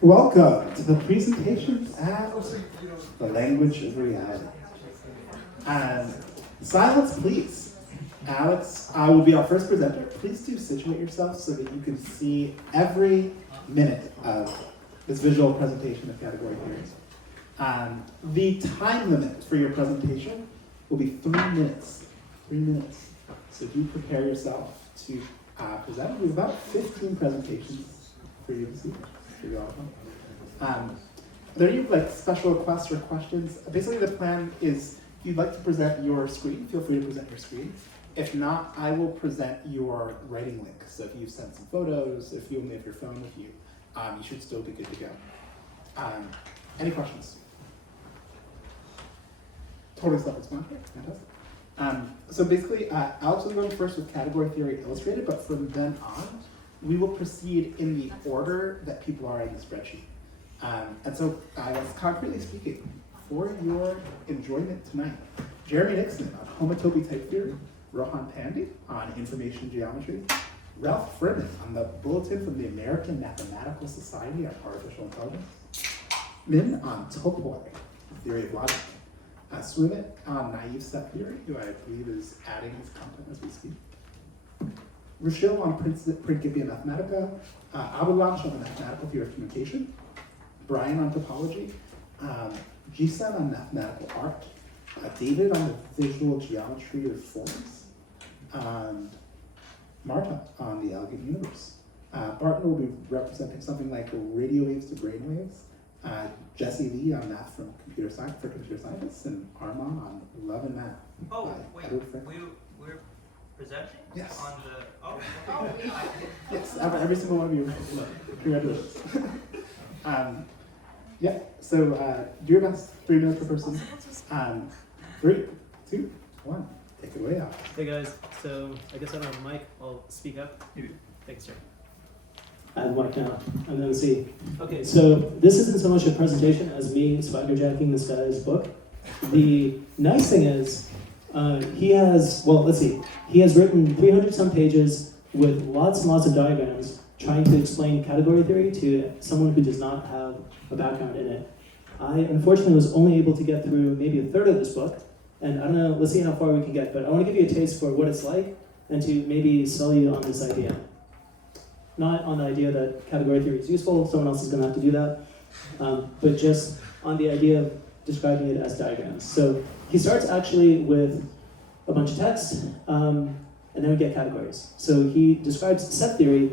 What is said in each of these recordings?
Welcome to the presentation and the language of reality. And silence, please. Alex, I will be our first presenter. Please do situate yourself so that you can see every minute of this visual presentation of category theories. The time limit for your presentation will be 3 minutes. 3 minutes. So do prepare yourself to present. We have about 15 presentations for you to see. Are there any special requests or questions? Basically, the plan is if you'd like to present your screen, feel free to present your screen. If not, I will present your writing link. So if you send some photos, if you only have your phone with you, you should still be good to go. Any questions? Totally self-explanatory. Fantastic. So basically, Alex will go first with category theory illustrated, but from then on, we will proceed in the order that people are in the spreadsheet. And so, concretely speaking, for your enjoyment tonight, Jeremy Nixon on homotopy type theory, Rohan Pandey on information geometry, Ralph Furman on the Bulletin from the American Mathematical Society on artificial intelligence, Minh on Topoi, theory of logic, Swimmit on naive set theory, who I believe is adding his content as we speak, Rushil on Principia Mathematica, Abhilash on the mathematical theory of communication, Brian on topology, Jeesun on mathematical art, David on the visual geometry of forms, and Marta on the elegant universe. Barton will be representing something like Radiowaves to Brainwaves, Jesse Lee on math from computer science for computer scientists, and Arman on love and math. Oh, wait, we're presenting? Yes. On the, Yes, every single one of you. Congratulations. Yeah, so do your best, 3 minutes per person. 3, 2, 1, take it away out. Hey guys, so I guess I don't have a mic, I'll speak up. Thanks, sir. I have a mic now, I'm gonna see. Okay, so this isn't so much a presentation as me swaggerjacking this guy's book. The nice thing is, he has written 300 some pages with lots and lots of diagrams trying to explain category theory to someone who does not have a background in it. I unfortunately was only able to get through maybe a third of this book, and I don't know, let's see how far we can get, but I want to give you a taste for what it's like and to maybe sell you on this idea. Not on the idea that category theory is useful, someone else is going to have to do that, but just on the idea of describing it as diagrams. So he starts actually with a bunch of text, and then we get categories. So he describes set theory.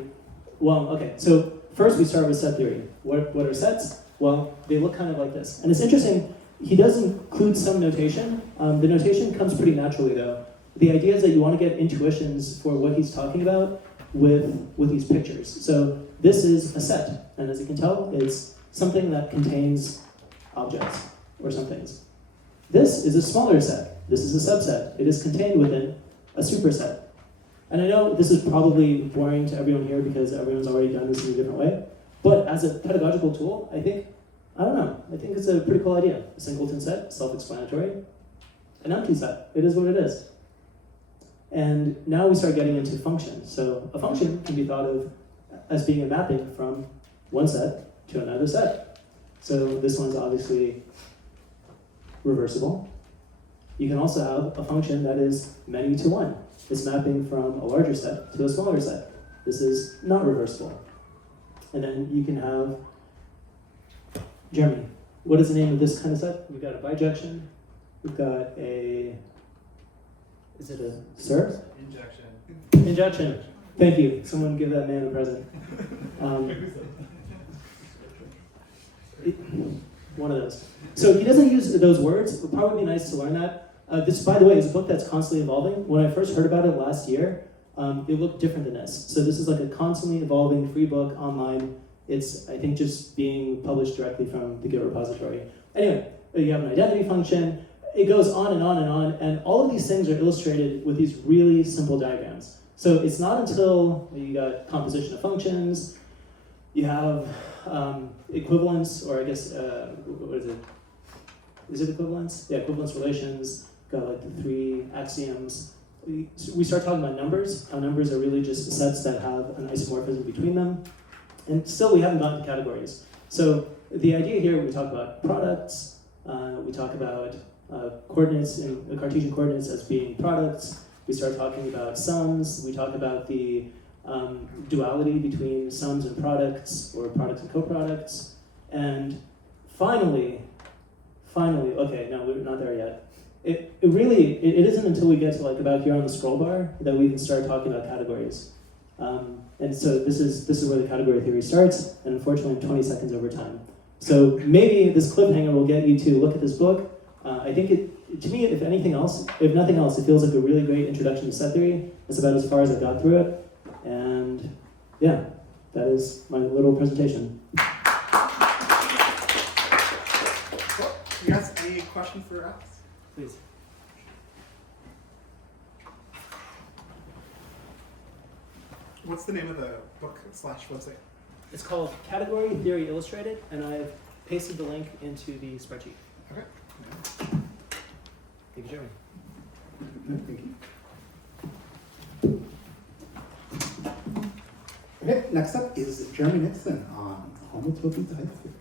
Well, okay, so first we start with set theory. What are sets? Well, they look kind of like this. And it's interesting, he does include some notation. The notation comes pretty naturally though. The idea is that you want to get intuitions for what he's talking about with these pictures. So this is a set, and as you can tell, it's something that contains objects or some things. This is a smaller set. This is a subset. It is contained within a superset. And I know this is probably boring to everyone here because everyone's already done this in a different way, but as a pedagogical tool, I think it's a pretty cool idea. A singleton set, self-explanatory. An empty set, it is what it is. And now we start getting into functions. So a function can be thought of as being a mapping from one set to another set. So this one's obviously reversible. You can also have a function that is many to one. It's mapping from a larger set to a smaller set. This is not reversible. And then you can have, Jeremy, what is the name of this kind of set? We've got a bijection. We've got a, is it a SIR? Injection. Thank you. Someone give that man a present. One of those. So he doesn't use those words. It would probably be nice to learn that. This, by the way, is a book that's constantly evolving. When I first heard about it last year, it looked different than this. So this is like a constantly evolving free book online. It's, I think, just being published directly from the Git repository. Anyway, you have an identity function. It goes on and on and on, and all of these things are illustrated with these really simple diagrams. So it's not until you got composition of functions, you have equivalence, or I guess, what is it? Is it equivalence? Yeah, equivalence relations, got like the 3 axioms. We start talking about numbers, how numbers are really just sets that have an isomorphism between them. And still we haven't gotten to categories. So the idea here, we talk about products, we talk about coordinates and Cartesian coordinates as being products. We start talking about sums. We talk about the duality between sums and products, or products and coproducts. And finally, okay, no, we're not there yet. It isn't until we get to like about here on the scroll bar that we can start talking about categories. And so this is where the category theory starts, and unfortunately I'm 20 seconds over time. So maybe this cliffhanger will get you to look at this book. I think to me, if nothing else, it feels like a really great introduction to set theory. That's about as far as I got through it. And yeah, that is my little presentation. Well, you guys, any questions for us? Please. What's the name of the book / website? It's called Category Theory Illustrated, and I've pasted the link into the spreadsheet. Okay. Thank you, Jeremy. No, thank you. Okay, next up is Jeremy Nixon on homotopy type theory.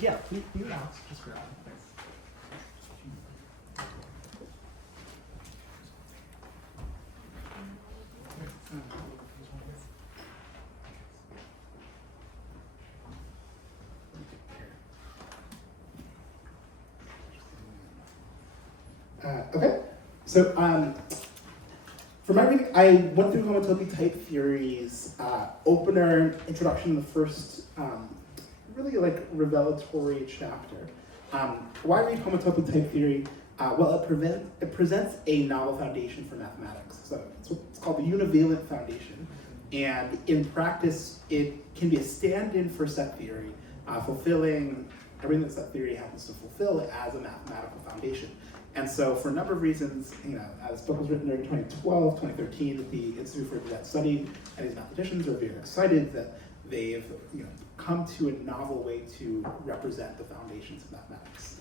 Yeah, you Alex, just grab it. Thanks. Okay, so for my reading, I went through homotopy type theory's opener, introduction, the first really like revelatory chapter. Why read homotopy type theory? Well, it presents a novel foundation for mathematics. So it's called the univalent foundation. And in practice, it can be a stand-in for set theory, fulfilling everything that set theory happens to fulfill as a mathematical foundation. And so for a number of reasons, this book was written during 2012, 2013, the Institute for Advanced Study and these mathematicians are very excited that they've come to a novel way to represent the foundations of mathematics.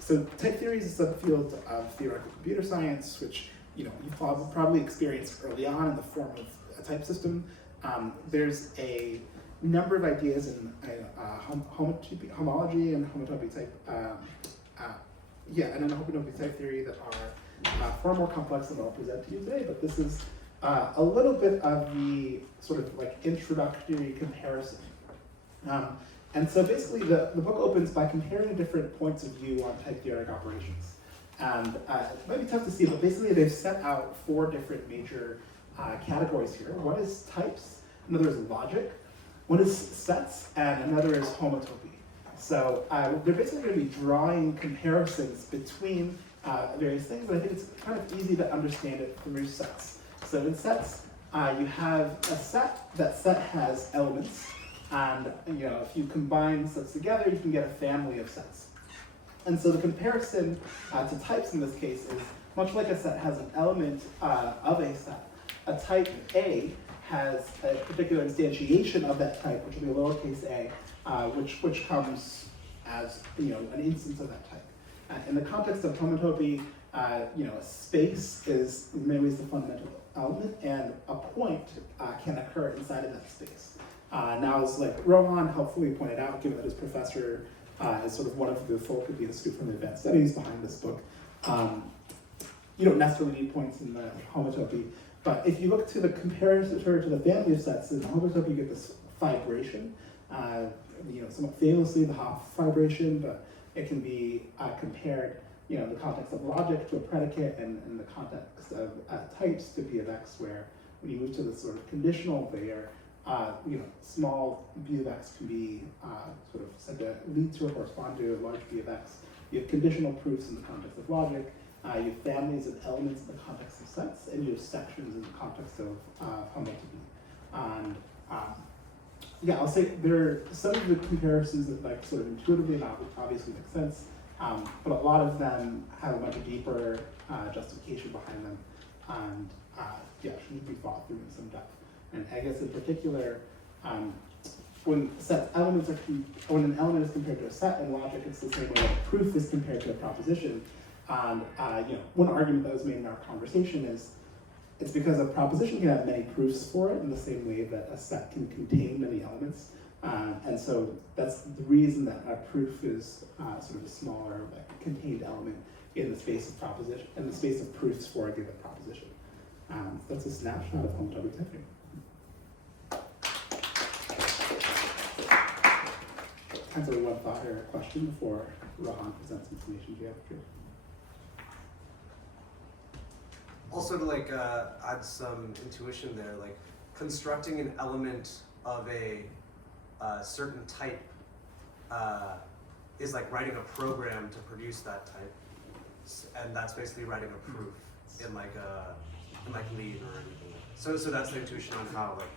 So type theory is a subfield of theoretical computer science, which you've probably experienced early on in the form of a type system. There's a number of ideas in homology and homotopy type, and then homotopy type theory that are far more complex than I'll present to you today, but this is a little bit of the sort of like introductory comparison. And so basically the book opens by comparing different points of view on type theoretic operations. And it might be tough to see, but basically they've set out 4 different major categories here. One is types, another is logic, one is sets, and another is homotopy. So they're basically going to be drawing comparisons between various things, but I think it's kind of easy to understand it through sets. So in sets, you have a set. That set has elements, and if you combine sets together, you can get a family of sets. And so the comparison to types in this case is much like a set has an element of a set. A type A has a particular instantiation of that type, which will be lowercase a, which comes as an instance of that type. In the context of homotopy, a space is in many ways the fundamental element, and a point can occur inside of that space. Now, as like Rohan helpfully pointed out, given that his professor is sort of one of the folk of the Institute for Advanced Studies behind this book, you don't necessarily need points in the homotopy. But if you look to the comparator to the family of sets, in homotopy you get this fibration, somewhat famously the Hopf fibration, but it can be compared, in the context of logic to a predicate, and in the context of types to P of x, where when you move to this sort of conditional layer, small B of x can be sort of said to lead to or correspond to a large B of x. You have conditional proofs in the context of logic. You have families of elements in the context of sets, and you have sections in the context of homotopy. And I'll say there are some of the comparisons that like sort of intuitively and obviously make sense, but a lot of them have a much deeper justification behind them, and should be thought through in some depth. And I guess in particular, when when an element is compared to a set in logic, it's the same way that a proof is compared to a proposition. And one argument that was made in our conversation is it's because a proposition can have many proofs for it in the same way that a set can contain many elements. And so that's the reason that a proof is sort of a smaller, like, contained element in the space of proposition, in the space of proofs for a given proposition. That's a snapshot of homotopy typing. Time for one thought or a question before Rohan presents information geometry. Also, to like add some intuition there, like constructing an element of a certain type is like writing a program to produce that type, and that's basically writing a proof in like Lead or anything. So that's the intuition on how like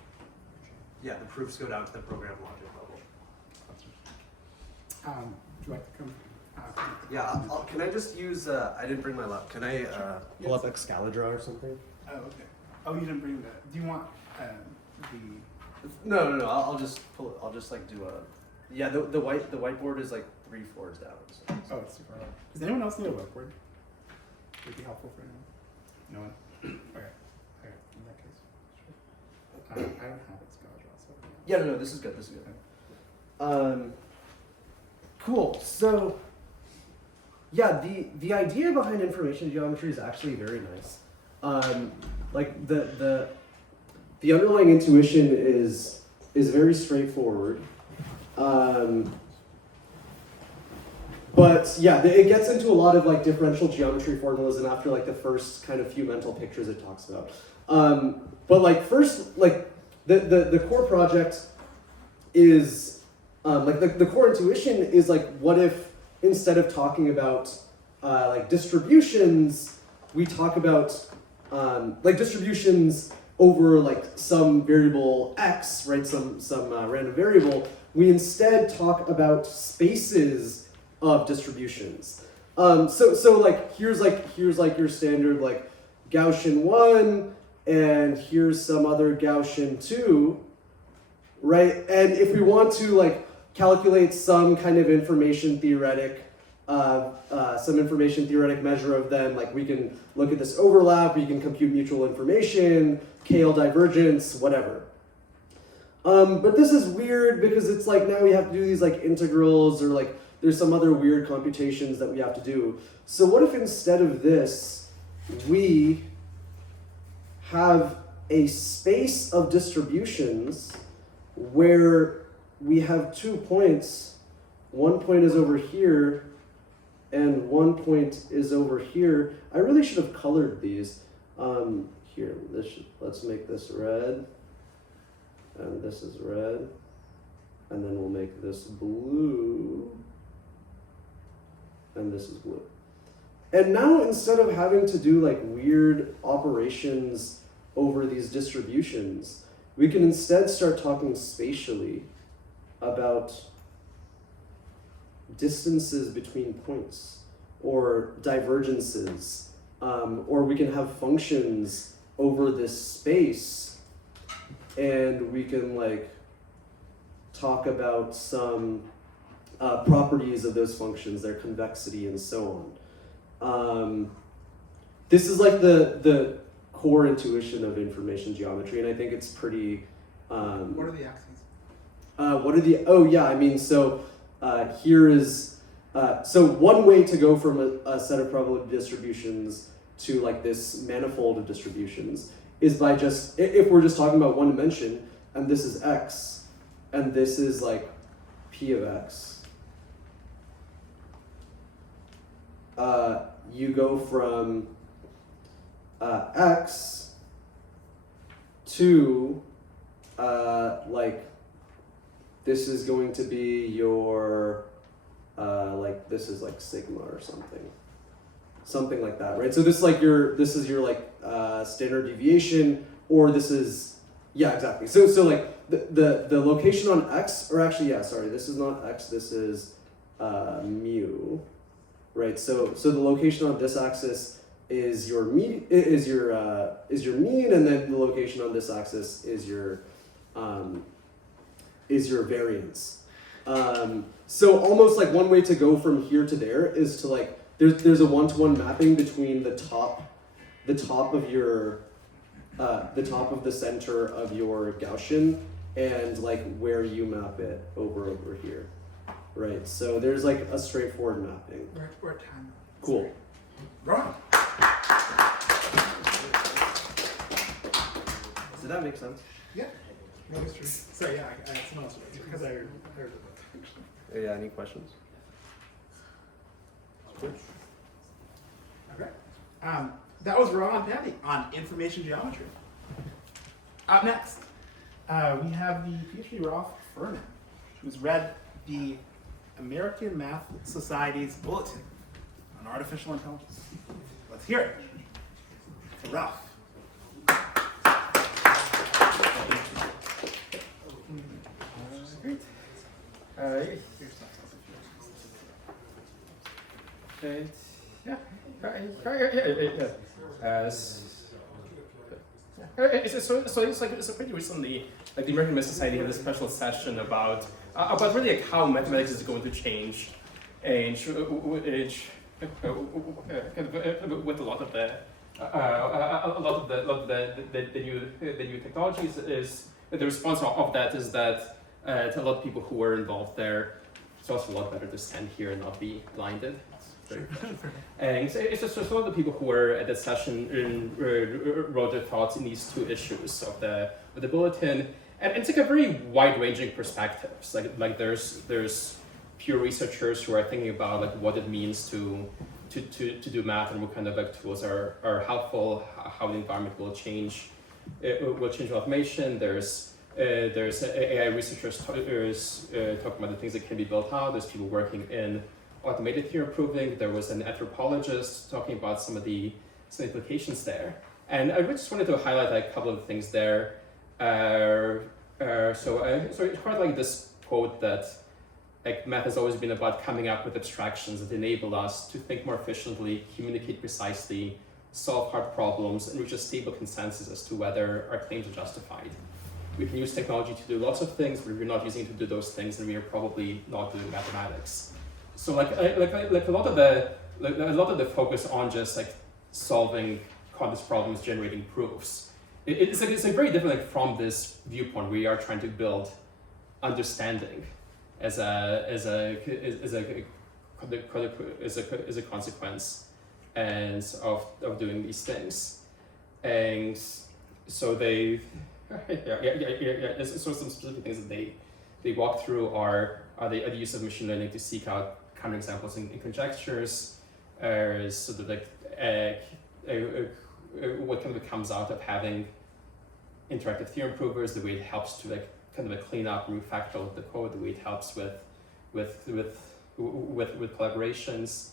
the proofs go down to the program logic level. Would you like to come? Yeah, can I just use? I didn't bring my lap. Can I pull up Excalibur or something? Oh, okay. Oh, you didn't bring that. Do you want the? No. I'll just pull. I'll just like do a. Yeah, the whiteboard is like 3 floors down. So. Oh, it's super hard. Does anyone else need a whiteboard? Would it be helpful for anyone? No one. Okay. In that case, sure. I don't have it Scala, so. Yeah, no, this is good. This is good. Cool. So. Yeah, the idea behind information geometry is actually very nice. Like the underlying intuition is very straightforward. But yeah, it gets into a lot of like differential geometry formulas, and after like the first kind of few mental pictures it talks about. But like first, like the core project is like the core intuition is like, what if instead of talking about like distributions, we talk about like distributions over like some variable x, right? Some random variable. We instead talk about spaces of distributions. So like here's your standard like Gaussian 1, and here's some other Gaussian 2, right? And if we want to like calculate some kind of information theoretic measure of them, like we can look at this overlap, we can compute mutual information, KL divergence, whatever. But this is weird because it's like now we have to do these like integrals, or like there's some other weird computations that we have to do. So what if instead of this, we have a space of distributions where we have 2 points. One point is over here, and one point is over here. I really should have colored these. Here, let's make this red, and this is red, and then we'll make this blue, and this is blue. And now instead of having to do like weird operations over these distributions, we can instead start talking spatially about distances between points, or divergences, or we can have functions over this space, and we can like talk about some properties of those functions, their convexity, and so on. This is like the core intuition of information geometry, and I think it's pretty. What are the axes? Here is, so one way to go from a set of probability distributions to like this manifold of distributions is by just, if we're just talking about one dimension, and this is x, and this is like p of x, you go from x to like, this is going to be your, like this is like sigma or something like that, right? So this is your like standard deviation, or this is, yeah, exactly. So like the location on x, or actually, yeah, sorry, this is not x, this is mu, right? So the location on this axis is your mean, is your mean, and then the location on this axis is your is your variance. So almost like one way to go from here to there is to like, there's a one-to-one mapping between the top of your, the top of the center of your Gaussian and like where you map it over here, right? So there's like a straightforward mapping. We're at time. Cool. Rohan. Did that make sense? Yeah. No, it's true. So yeah, it's not because I heard it. Yeah, any questions? Okay. That was Rohan and Pandey on information geometry. Up next, we have the PhD Roth Furman, who's read the American Math Society's Bulletin on artificial intelligence. Let's hear it. For Ralph. Great. So pretty recently, like the American Math Society had a special session about really like how mathematics is going to change, and with a lot of the new technologies is the response of that is that to a lot of people who were involved there, it's also a lot better to stand here and not be blinded. And so it's just a lot of the people who were at that session wrote their thoughts in these two issues of the bulletin, and it's like a very wide-ranging perspectives. Like there's pure researchers who are thinking about like what it means to do math and what kind of like tools are helpful, how the environment will change automation. There's AI researchers talking about the things that can be built out. There's people working in automated theorem proving. There was an anthropologist talking about some implications there. And I just wanted to highlight like, a couple of things there. So it's quite like this quote that like math has always been about coming up with abstractions that enable us to think more efficiently, communicate precisely, solve hard problems, and reach a stable consensus as to whether our claims are justified. We can use technology to do lots of things, but if we're not using it to do those things, then we are probably not doing mathematics. So like a lot of the focus on just like solving complex problems, generating proofs. It's like very different like, from this viewpoint. We are trying to build understanding as a consequence and of doing these things. And so they So some specific things that they walk through are the use of machine learning to seek out counterexamples in conjectures, sort of like what kind of comes out of having interactive theorem provers, the way it helps to like kind of like clean up and refactor the code, the way it helps with collaborations.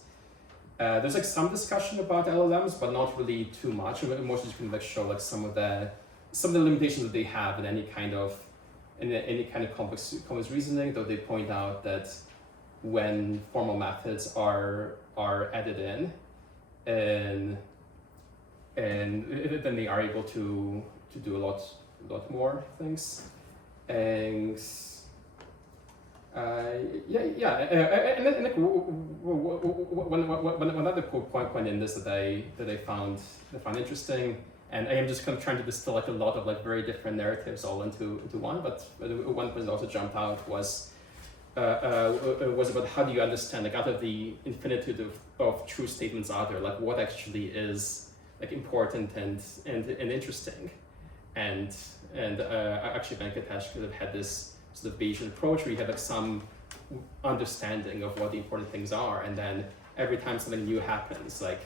There's like some discussion about LLMs, but not really too much. Mostly just kind of like show like some of the limitations that they have in any kind of complex reasoning. Though they point out that when formal methods are added in, and then they are able to do a lot more things. And and then like one other point in this that I found interesting, and I am just kind of trying to distill like a lot of like very different narratives all into one. But one point that also jumped out was about how do you understand like out of the infinitude of true statements out there, like what actually is like important and interesting, and actually Venkatesh could have had this sort of Bayesian approach where you have like some understanding of what the important things are, and then every time something new happens, like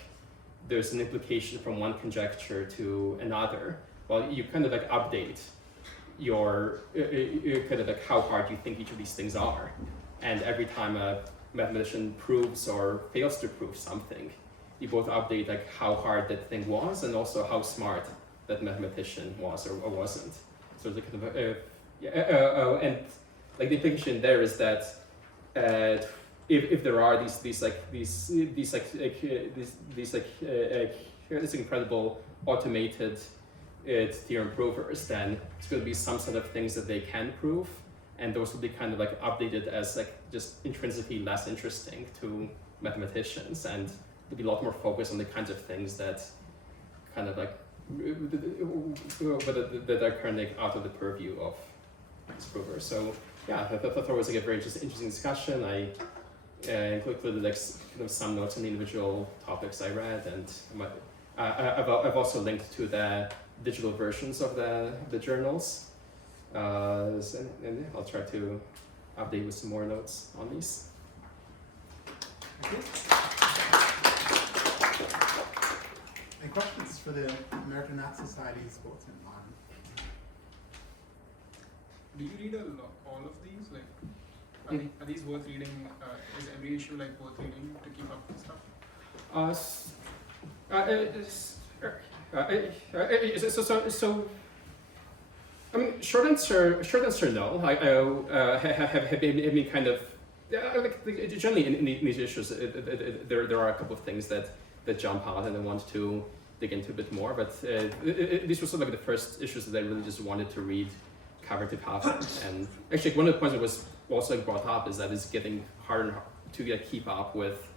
there's an implication from one conjecture to another. Well, you kind of like update your kind of like how hard you think each of these things are, and every time a mathematician proves or fails to prove something, you both update like how hard that thing was and also how smart that mathematician was or wasn't. So it's kind of and like the implication there is that if there are these incredible automated theorem provers, then it's going to be some set of things that they can prove, and those will be kind of like updated as like just intrinsically less interesting to mathematicians, and there'll be a lot more focus on the kinds of things that kind of like that are currently out of the purview of Spruver. So yeah, I thought it was like a very interesting discussion. I included like kind of some notes on the individual topics I read, and I've also linked to the digital versions of the journals. And I'll try to update with some more notes on these. Thank you. Any questions for the American Math Society's bulletin on? Do you read all of these? Like, are these worth reading? Is every issue like worth reading to keep up with stuff? So I mean, short answer, no. I have been kind of like generally in these issues. There are a couple of things that jump out and I want to dig into a bit more. But these were sort of like the first issues that I really just wanted to read cover to cover. And actually, one of the points that was also brought up is that it's getting harder and harder to keep up with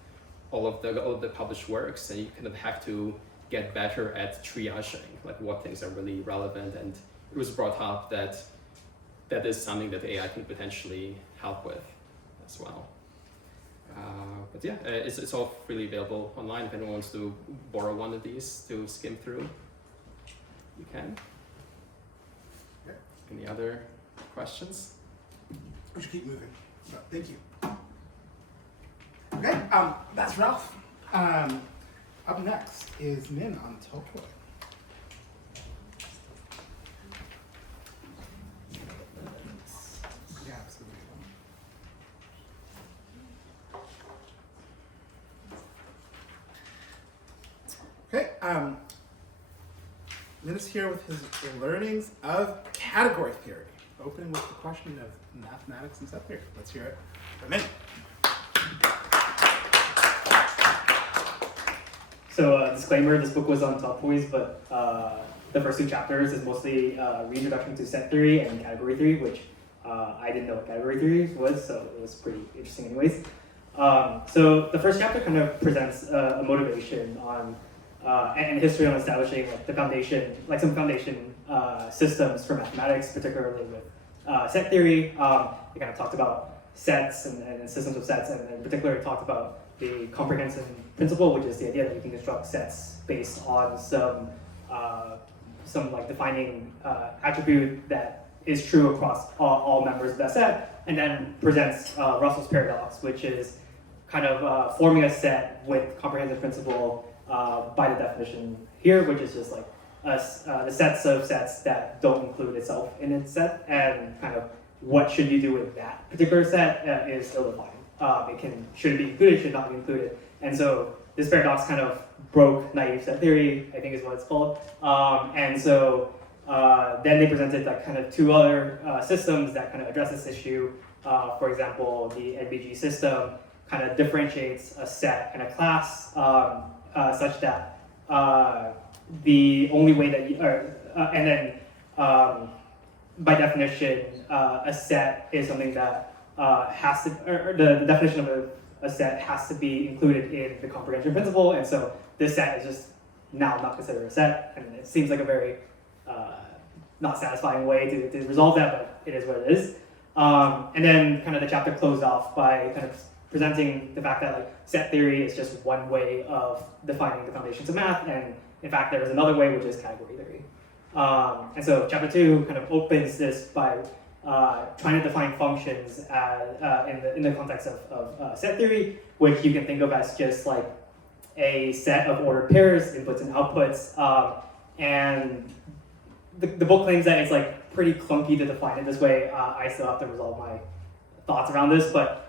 all of the published works, and you kind of have to get better at triaging like what things are really relevant. And it was brought up that is something that AI can potentially help with as well. But yeah, it's all freely available online. If anyone wants to borrow one of these to skim through, you can. Okay. Any other questions? We should keep moving, but thank you. Okay, that's Ralph. Up next is Minh on Topoi. Yeah, absolutely. Okay, Minh is here with his learnings of category theory, opening with the question of mathematics and set theory. Let's hear it from Minh. So disclaimer, this book was on Topois, but the first two chapters is mostly reintroduction to set theory and category theory, which I didn't know what category theory was, so it was pretty interesting anyways. So the first chapter kind of presents a motivation on and history on establishing like the foundation, like some foundation systems for mathematics, particularly with set theory. It kind of talked about sets and systems of sets, and in particular it talked about the comprehension principle, which is the idea that you can construct sets based on some like defining attribute that is true across all members of that set, and then presents Russell's paradox, which is kind of forming a set with comprehensive principle by the definition here, which is just like the sets of sets that don't include itself in its set, and kind of what should you do with that particular set is ill-defined. Should it be included, should not be included. And so this paradox kind of broke naive set theory, I think is what it's called. And so then they presented like kind of two other systems that kind of address this issue. For example, the NBG system kind of differentiates a set and a class such that the only way that and then by definition, a set is something that has to, or the definition of a set has to be included in the comprehension principle, and so this set is just now not considered a set, and it seems like a very not satisfying way to resolve that, but it is what it is. And then kind of the chapter closed off by kind of presenting the fact that like set theory is just one way of defining the foundations of math, and in fact there is another way, which is category theory. And so chapter 2 kind of opens this by trying to define functions in the context of set theory, which you can think of as just like a set of ordered pairs, inputs and outputs. And the book claims that it's like pretty clunky to define it this way. I still have to resolve my thoughts around this, but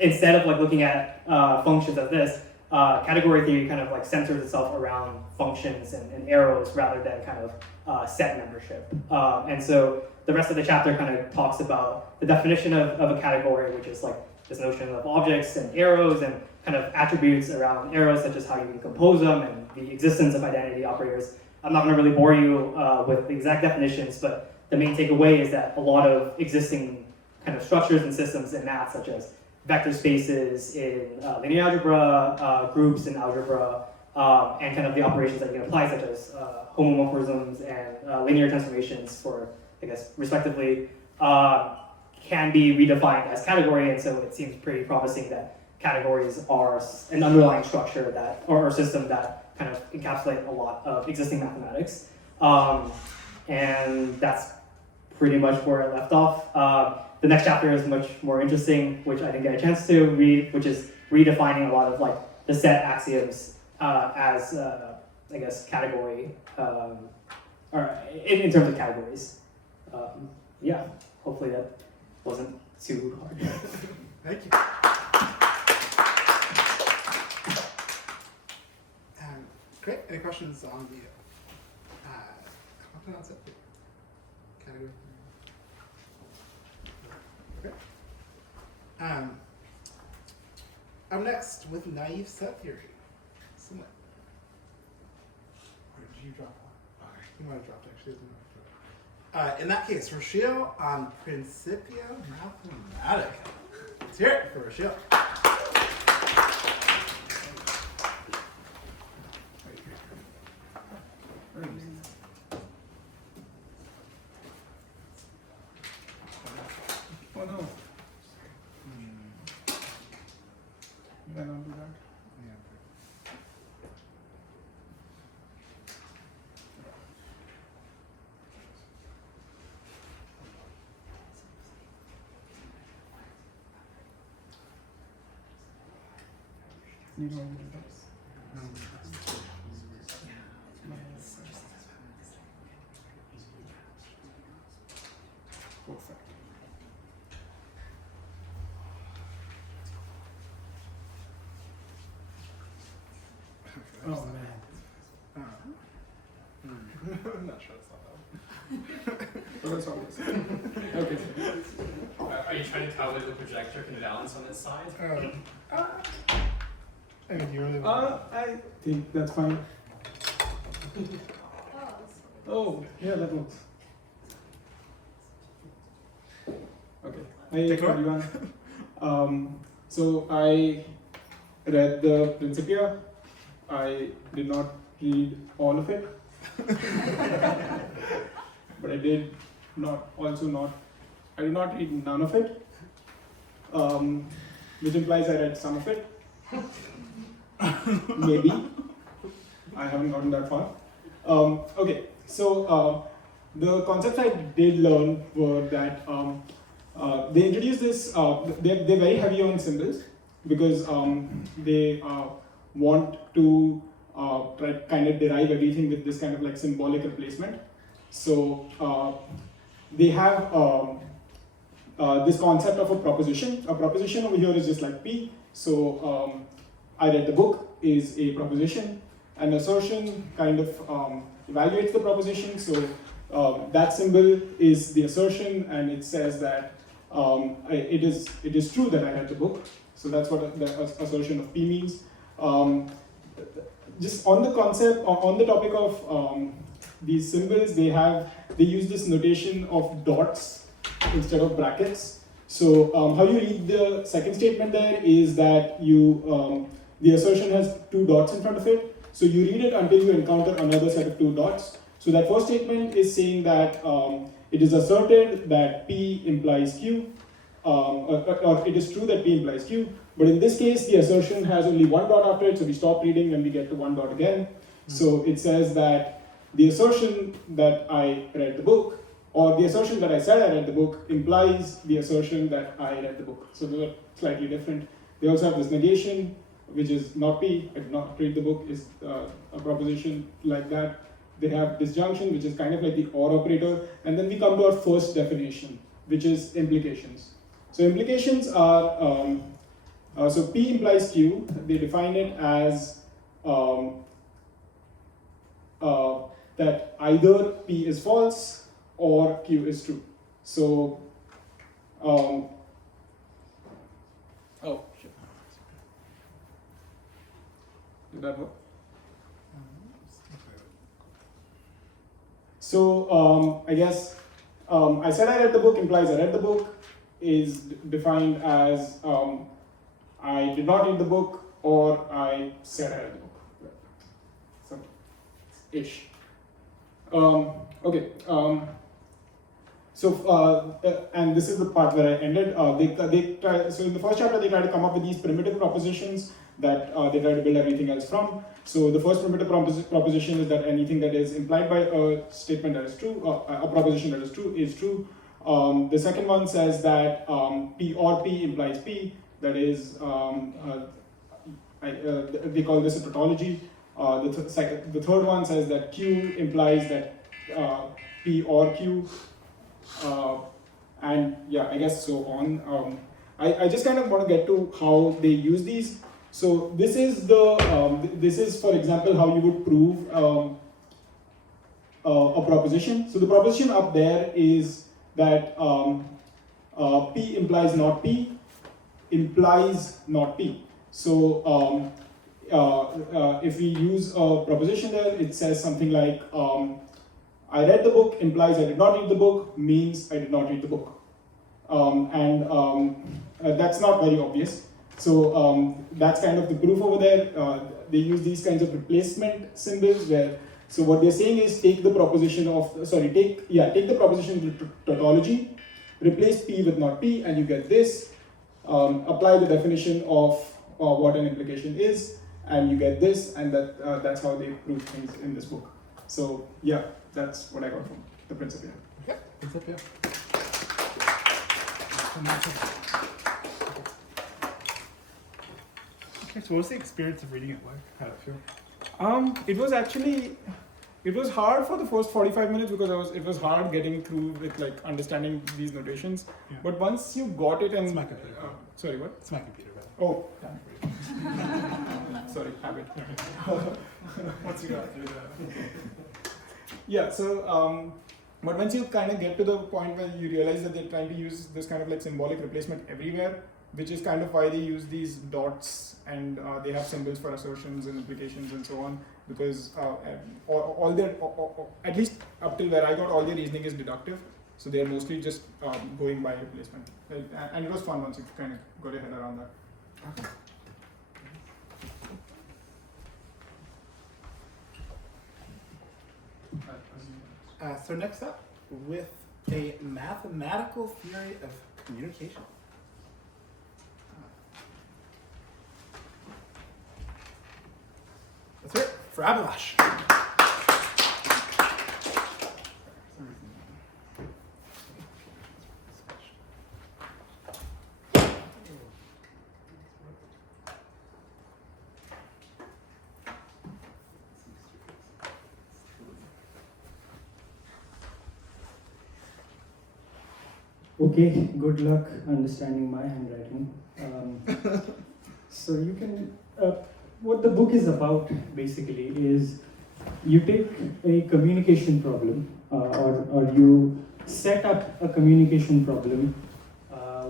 instead of like looking at functions as this, category theory kind of like centers itself around functions and arrows rather than kind of set membership. And so the rest of the chapter kind of talks about the definition of a category, which is like this notion of objects and arrows and kind of attributes around arrows, such as how you compose them and the existence of identity operators. I'm not going to really bore you with the exact definitions, but the main takeaway is that a lot of existing kind of structures and systems in math, such as vector spaces in linear algebra, groups in algebra, and kind of the operations that you can apply, such as homomorphisms and linear transformations for, I guess, respectively, can be redefined as category. And so it seems pretty promising that categories are an underlying structure that, or a system that kind of encapsulate a lot of existing mathematics. And that's pretty much where I left off. The next chapter is much more interesting, which I didn't get a chance to read, which is redefining a lot of like the set axioms as, I guess, category, or in terms of categories. Yeah, hopefully that wasn't too hard. Thank you. Great. Any questions on the concept? Category? Okay. I'm next with naive set theory. Similar. Or did you drop one? Okay. You might have dropped actually. In that case, Rushil on Principia Mathematica. Let's hear it for Rushil. Oh no. Did I not do that? Yeah. You don't do that. Perfect. Oh man. I'm not sure it's not that one. But that's always. Okay. Are you trying to tell whether the projector can balance on its side? I mean, you really want I think that's fine. Oh, yeah, that works. Okay. Hey, Take over. everyone. So I read the Principia. I did not read all of it, but I did I did not read none of it, which implies I read some of it. Maybe. I haven't gotten that far. Okay, so the concepts I did learn were that they introduced this, they're very heavy on symbols because they want to try kind of derive everything with this kind of like symbolic replacement. So they have this concept of a proposition. A proposition over here is just like P. So I read the book is a proposition. An assertion kind of evaluates the proposition. So that symbol is the assertion, and it says that it is true that I read the book. So that's what the assertion of P means. Just on the concept, on the topic of these symbols, they use this notation of dots instead of brackets. So how you read the second statement there is that the assertion has two dots in front of it. So you read it until you encounter another set of two dots. So that first statement is saying that it is asserted that P implies Q, or it is true that P implies Q. But in this case, the assertion has only one dot after it, so we stop reading and we get to one dot again. So it says that the assertion that I read the book, or the assertion that I said I read the book, implies the assertion that I read the book. So those are slightly different. They also have this negation, which is not P, I did not read the book, is a proposition like that. They have disjunction, which is kind of like the OR operator. And then we come to our first definition, which is implications. So implications are, so P implies Q. They define it as that either P is false or Q is true. So, oh, shit. Did that work? So, I guess I said I read the book implies I read the book is defined as I did not read the book or I said I read the book. So, ish. Okay. And this is the part where I ended. So in the first chapter, they try to come up with these primitive propositions that they try to build everything else from. So the first primitive proposition is that anything that is implied by a statement that is true, a proposition that is true, is true. The second one says that P or P implies P. That is, they call this a tautology. The third one says that Q implies that P or Q. And yeah, I guess so on. I just kind of want to get to how they use these. So this is for example how you would prove a proposition. So the proposition up there is that P implies not P implies not P. So if we use a proposition there, it says something like I read the book implies I did not read the book means I did not read the book. That's not very obvious. So that's kind of the proof over there. They use these kinds of replacement symbols where, so what they're saying is take the proposition of, take the proposition to tautology, replace P with not P, and you get this. Apply the definition of what an implication is, and you get this, and that's how they prove things in this book. So yeah, that's what I got from the Principia. Okay, Principia. Okay, so what was the experience of reading it like? How did it feel? It was hard for the first 45 minutes because it was hard getting through with like understanding these notations. Yeah. But once you got it and It's my computer. sorry, what? It's my computer, but Oh, sorry, habit. once you got through that. Yeah, so but once you kind of get to the point where you realize that they're trying to use this kind of like symbolic replacement everywhere, which is kind of why they use these dots and they have symbols for assertions and implications and so on, because all their, at least up till where I got, all their reasoning is deductive, so they're mostly just going by replacement. And it was fun once you kind of got your head around that. Okay. So next up, with a mathematical theory of communication. That's it for Abhilash. Okay, good luck understanding my handwriting. So you can, what the book is about basically is you take a communication problem or you set up a communication problem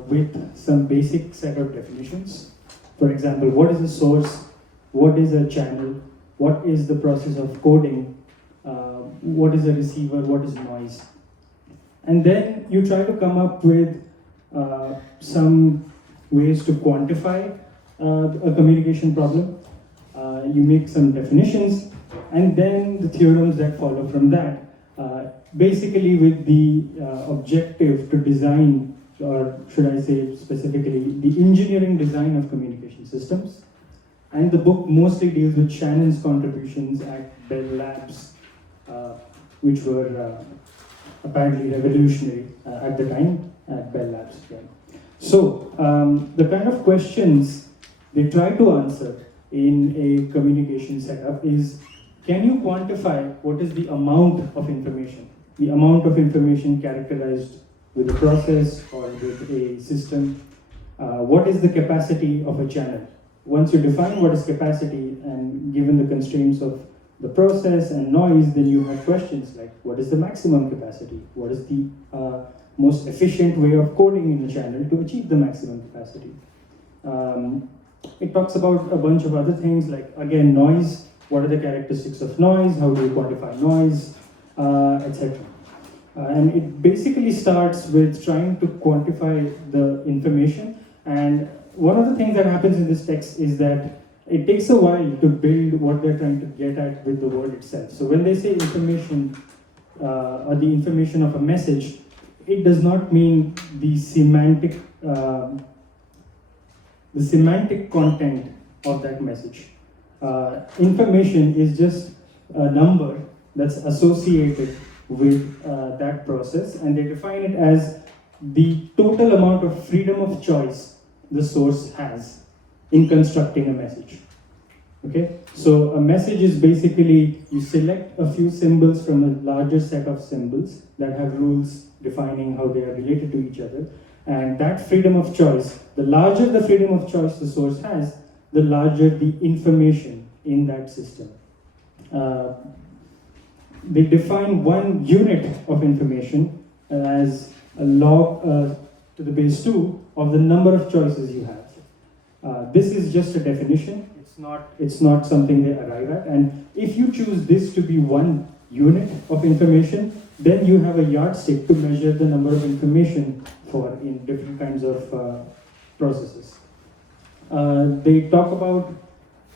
with some basic set of definitions. For example, what is a source, what is a channel, what is the process of coding, what is a receiver, what is noise. And then you try to come up with some ways to quantify a communication problem. You make some definitions, and then the theorems that follow from that. Basically with the objective to design, or should I say specifically, the engineering design of communication systems. And the book mostly deals with Shannon's contributions at Bell Labs, which were apparently revolutionary at the time at Bell Labs. Yeah. So the kind of questions they try to answer in a communication setup is, can you quantify what is the amount of information? The amount of information characterized with a process or with a system. What is the capacity of a channel? Once you define what is capacity and given the constraints of the process and noise, then you have questions like, what is the maximum capacity? What is the most efficient way of coding in a channel to achieve the maximum capacity? It talks about a bunch of other things like, again, noise. What are the characteristics of noise? How do you quantify noise? Etc. And it basically starts with trying to quantify the information. And one of the things that happens in this text is that it takes a while to build what they're trying to get at with the word itself. So when they say information or the information of a message, it does not mean the semantic content of that message. Information is just a number that's associated with that process, and they define it as the total amount of freedom of choice the source has in constructing a message. Okay, so a message is basically you select a few symbols from a larger set of symbols that have rules defining how they are related to each other, and that freedom of choice, the larger the freedom of choice the source has, the larger the information in that system. They define one unit of information as a log to the base 2 of the number of choices you have. This is just a definition. It's not something they arrive at. And if you choose this to be one unit of information, then you have a yardstick to measure the number of information for in different kinds of processes. They talk about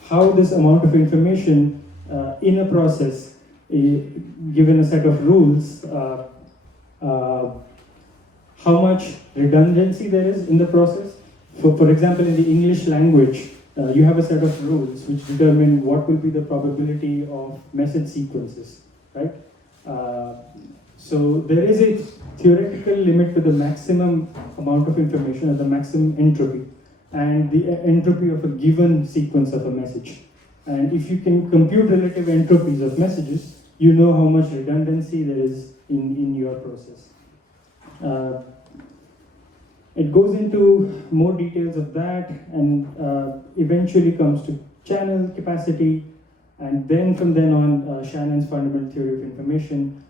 how this amount of information in a process, given a set of rules, how much redundancy there is in the process. For example, in the English language, you have a set of rules which determine what will be the probability of message sequences, right? So there is a theoretical limit to the maximum amount of information or the maximum entropy and the entropy of a given sequence of a message. And if you can compute relative entropies of messages, you know how much redundancy there is in your process. It goes into more details of that and eventually comes to channel capacity, and then from then on, Shannon's fundamental theory of information,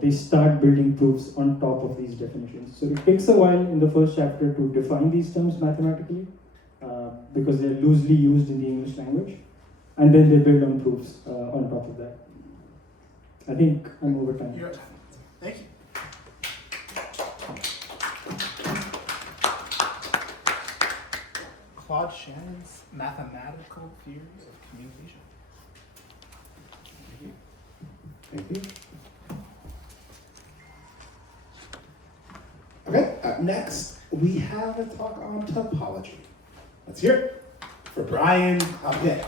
they start building proofs on top of these definitions. So it takes a while in the first chapter to define these terms mathematically because they're loosely used in the English language, and then they build on proofs on top of that. I think I'm over time. You're at time. Thank you. Claude Shannon's mathematical theories of communication. Thank you. Okay, up next, we have a talk on topology. Let's hear it for Brian Pandey.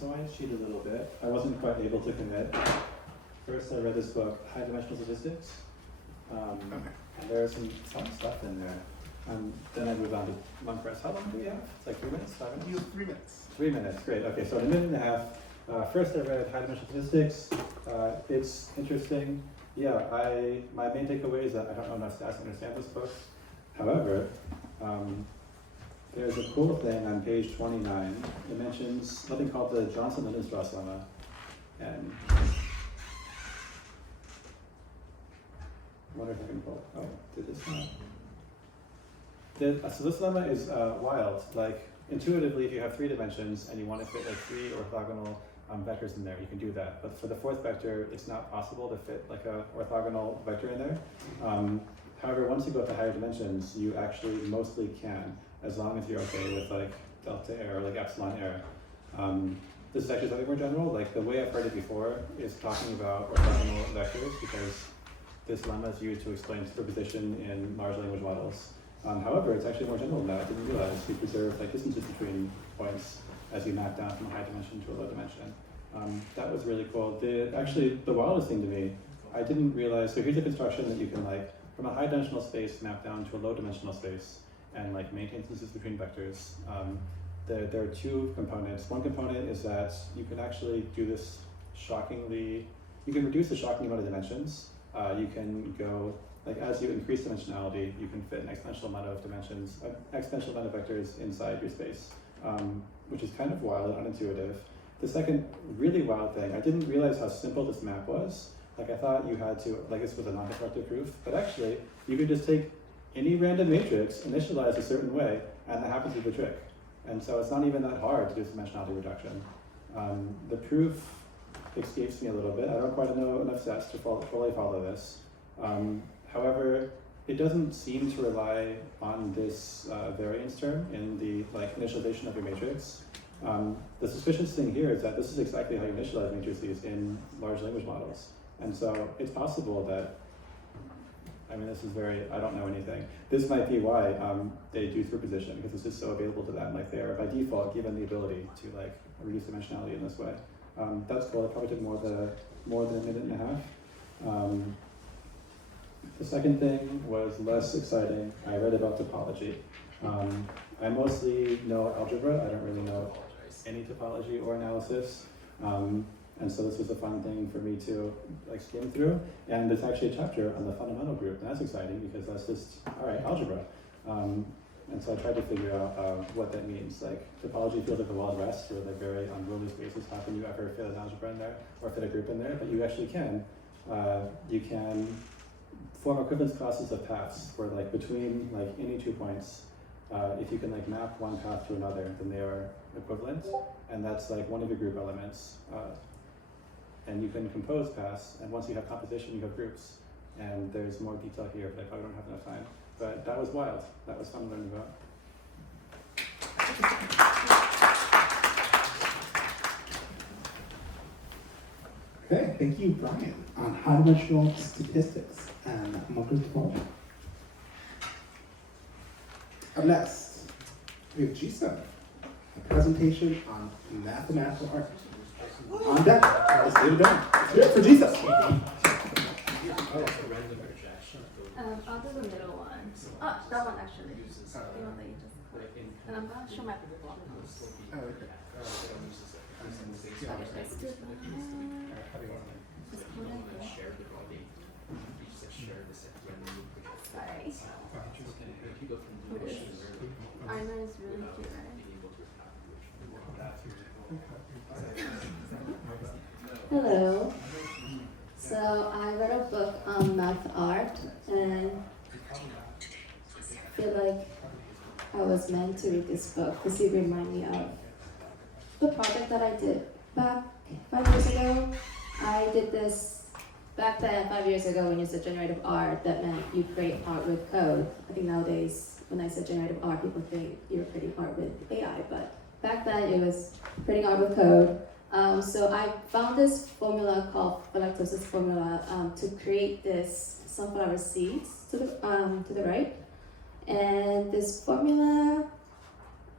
So I cheated a little bit. I wasn't quite able to commit. First, I read this book, High Dimensional Statistics. And there's some fun stuff in there. Then I moved on to Munkres. How long do we have? It's like 3 minutes, 5 minutes? You have 3 minutes. 3 minutes, great. Okay, so in a minute and a half. First, I read High Dimensional Statistics. It's interesting. Yeah, my main takeaway is that I don't know enough stats to understand this book. However, there's a cool thing on page 29. It mentions something called the Johnson-Lindenstrass lemma. And I wonder if I can pull. Oh, did this not? So this lemma is wild. Like, intuitively, if you have 3 dimensions and you want to fit like 3 orthogonal vectors in there, you can do that. But for the 4th vector, it's not possible to fit like a orthogonal vector in there. However, once you go up to higher dimensions, you actually mostly can, as long as you're okay with like delta error, like epsilon error. This is actually something more general. Like the way I've heard it before is talking about orthogonal vectors, because this lemma is used to explain superposition in large language models. However, it's actually more general than that. I didn't realize you preserve like distances between points as you map down from a high dimension to a low dimension. That was really cool. Actually, the wildest thing to me, I didn't realize, so here's a construction that you can like, from a high dimensional space map down to a low dimensional space and like maintain distances between vectors. There are 2 components. One component is that you can actually do this shockingly, you can reduce the shocking amount of dimensions. You can go, like as you increase dimensionality, you can fit an exponential amount of dimensions, exponential amount of vectors inside your space, which is kind of wild and unintuitive. The second really wild thing, I didn't realize how simple this map was Like I thought you had to, like this was a non-destructive proof, but actually you could just take any random matrix, initialize a certain way, and that happens with the trick. And so it's not even that hard to do dimensionality reduction. The proof escapes me a little bit. I don't quite know enough sets to fully follow this. However, it doesn't seem to rely on this variance term in the initialization of your matrix. The suspicious thing here is that this is exactly how you initialize matrices in large language models. And so it's possible that, I mean, this is I don't know anything. This might be why they do superposition, because this is so available to them. Like they are by default given the ability to reduce dimensionality in this way. That's cool. It probably took more than a minute and a half. The second thing was less exciting. I read about topology. I mostly know algebra. I don't really know any topology or analysis. And so this was a fun thing for me to skim through. And there's actually a chapter on the fundamental group, and that's exciting because that's just, all right, algebra. And so I tried to figure out what that means. Topology feels like the Wild West, where they're very unruly spaces. How can you ever fit an algebra in there or fit a group in there? But you actually can. You can form equivalence classes of paths where between any 2 points, if you can map one path to another, then they are equivalent, and that's one of your group elements. And you can compose paths, and once you have composition, you have groups. And there's more detail here, but I probably don't have enough time. But that was wild. That was fun to learn about. Okay, thank you, Brian, on high-dimensional statistics and Munkres topology. Up next, we have Jeesun, a presentation on mathematical art. On deck is David Dohan. Let's hear it for Jeesun. I'll do the middle one. Oh, that one actually. The one that you just clicked. And I'm going to show my blog post. Oh, okay. Let's do Sorry. Arman is really cute, right? Hello. So I read a book on math art, and I feel like I was meant to read this book because it reminded me of the project that I did back 5 years ago. I did this back then 5 years ago when you said generative art. That meant you create art with code. I think nowadays when I said generative art, people think you're creating art with AI, but back then it was creating art with code. So I found this formula called galactosis formula to create this sunflower seeds to the right. And this formula,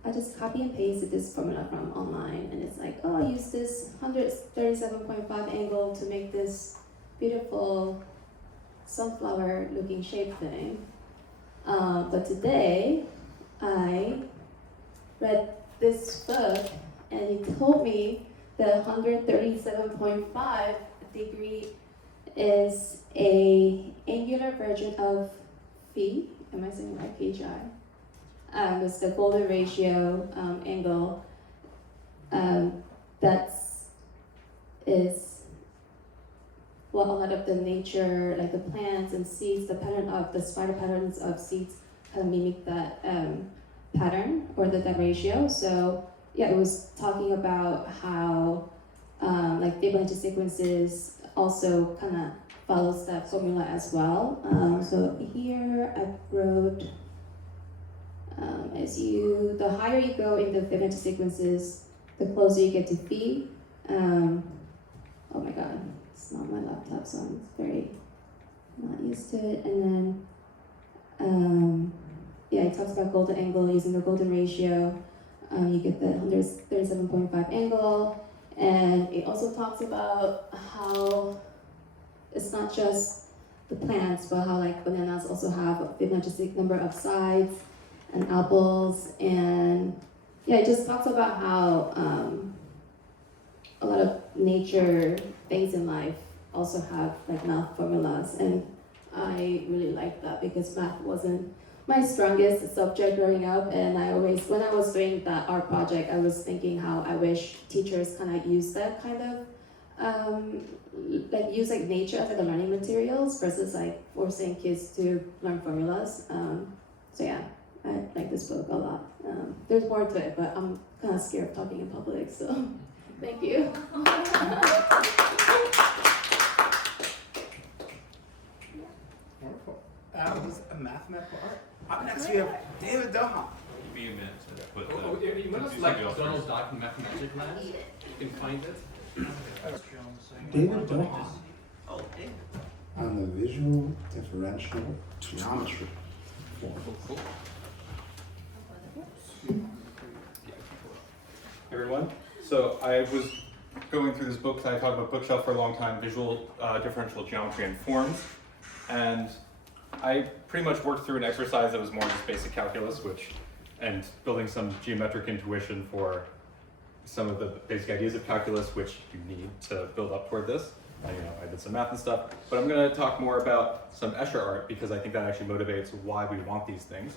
I just copy and pasted this formula from online, and it's like, oh, I use this 137.5 angle to make this beautiful sunflower looking shape thing. But today, I read this book, and it told me that 137.5 degree is a angular version of phi. Am I saying right? PHI. It's the golden ratio angle. Is a lot of the nature, like the plants and seeds, the pattern of the spider patterns of seeds kind of mimic that pattern or that ratio. So yeah, it was talking about how Differential sequences also kind of follows that formula as well. So here I wrote, the higher you go in the Differential sequences, the closer you get to phi. Oh my god, it's not my laptop, so I'm very not used to it. And then, it talks about golden angle using the golden ratio. You get the 137.5 angle, and it also talks about how it's not just the plants, but how bananas also have a Fibonacci number of sides, and apples, and it just talks about how a lot of nature things in life also have math formulas, and I really like that because math wasn't my strongest subject growing up, and when I was doing that art project, I was thinking how I wish teachers kind of use that kind of like use like nature as like a learning materials versus like forcing kids to learn formulas. So yeah, I like this book a lot. There's more to it, but I'm kind of scared of talking in public, so thank you. Wonderful. That was a mathematical art. Up next we have David Dohan. Be a minute to put You must like Donald Duck in Mathematic Land. You can find it. David Dohan Oh, David. on the visual differential geometry. Cool. everyone. So I was going through this book, I talked about bookshelf for a long time, visual differential geometry and forms. And I pretty much worked through an exercise that was more just basic calculus, and building some geometric intuition for some of the basic ideas of calculus, which you need to build up toward this. I did some math and stuff, but I'm going to talk more about some Escher art because I think that actually motivates why we want these things.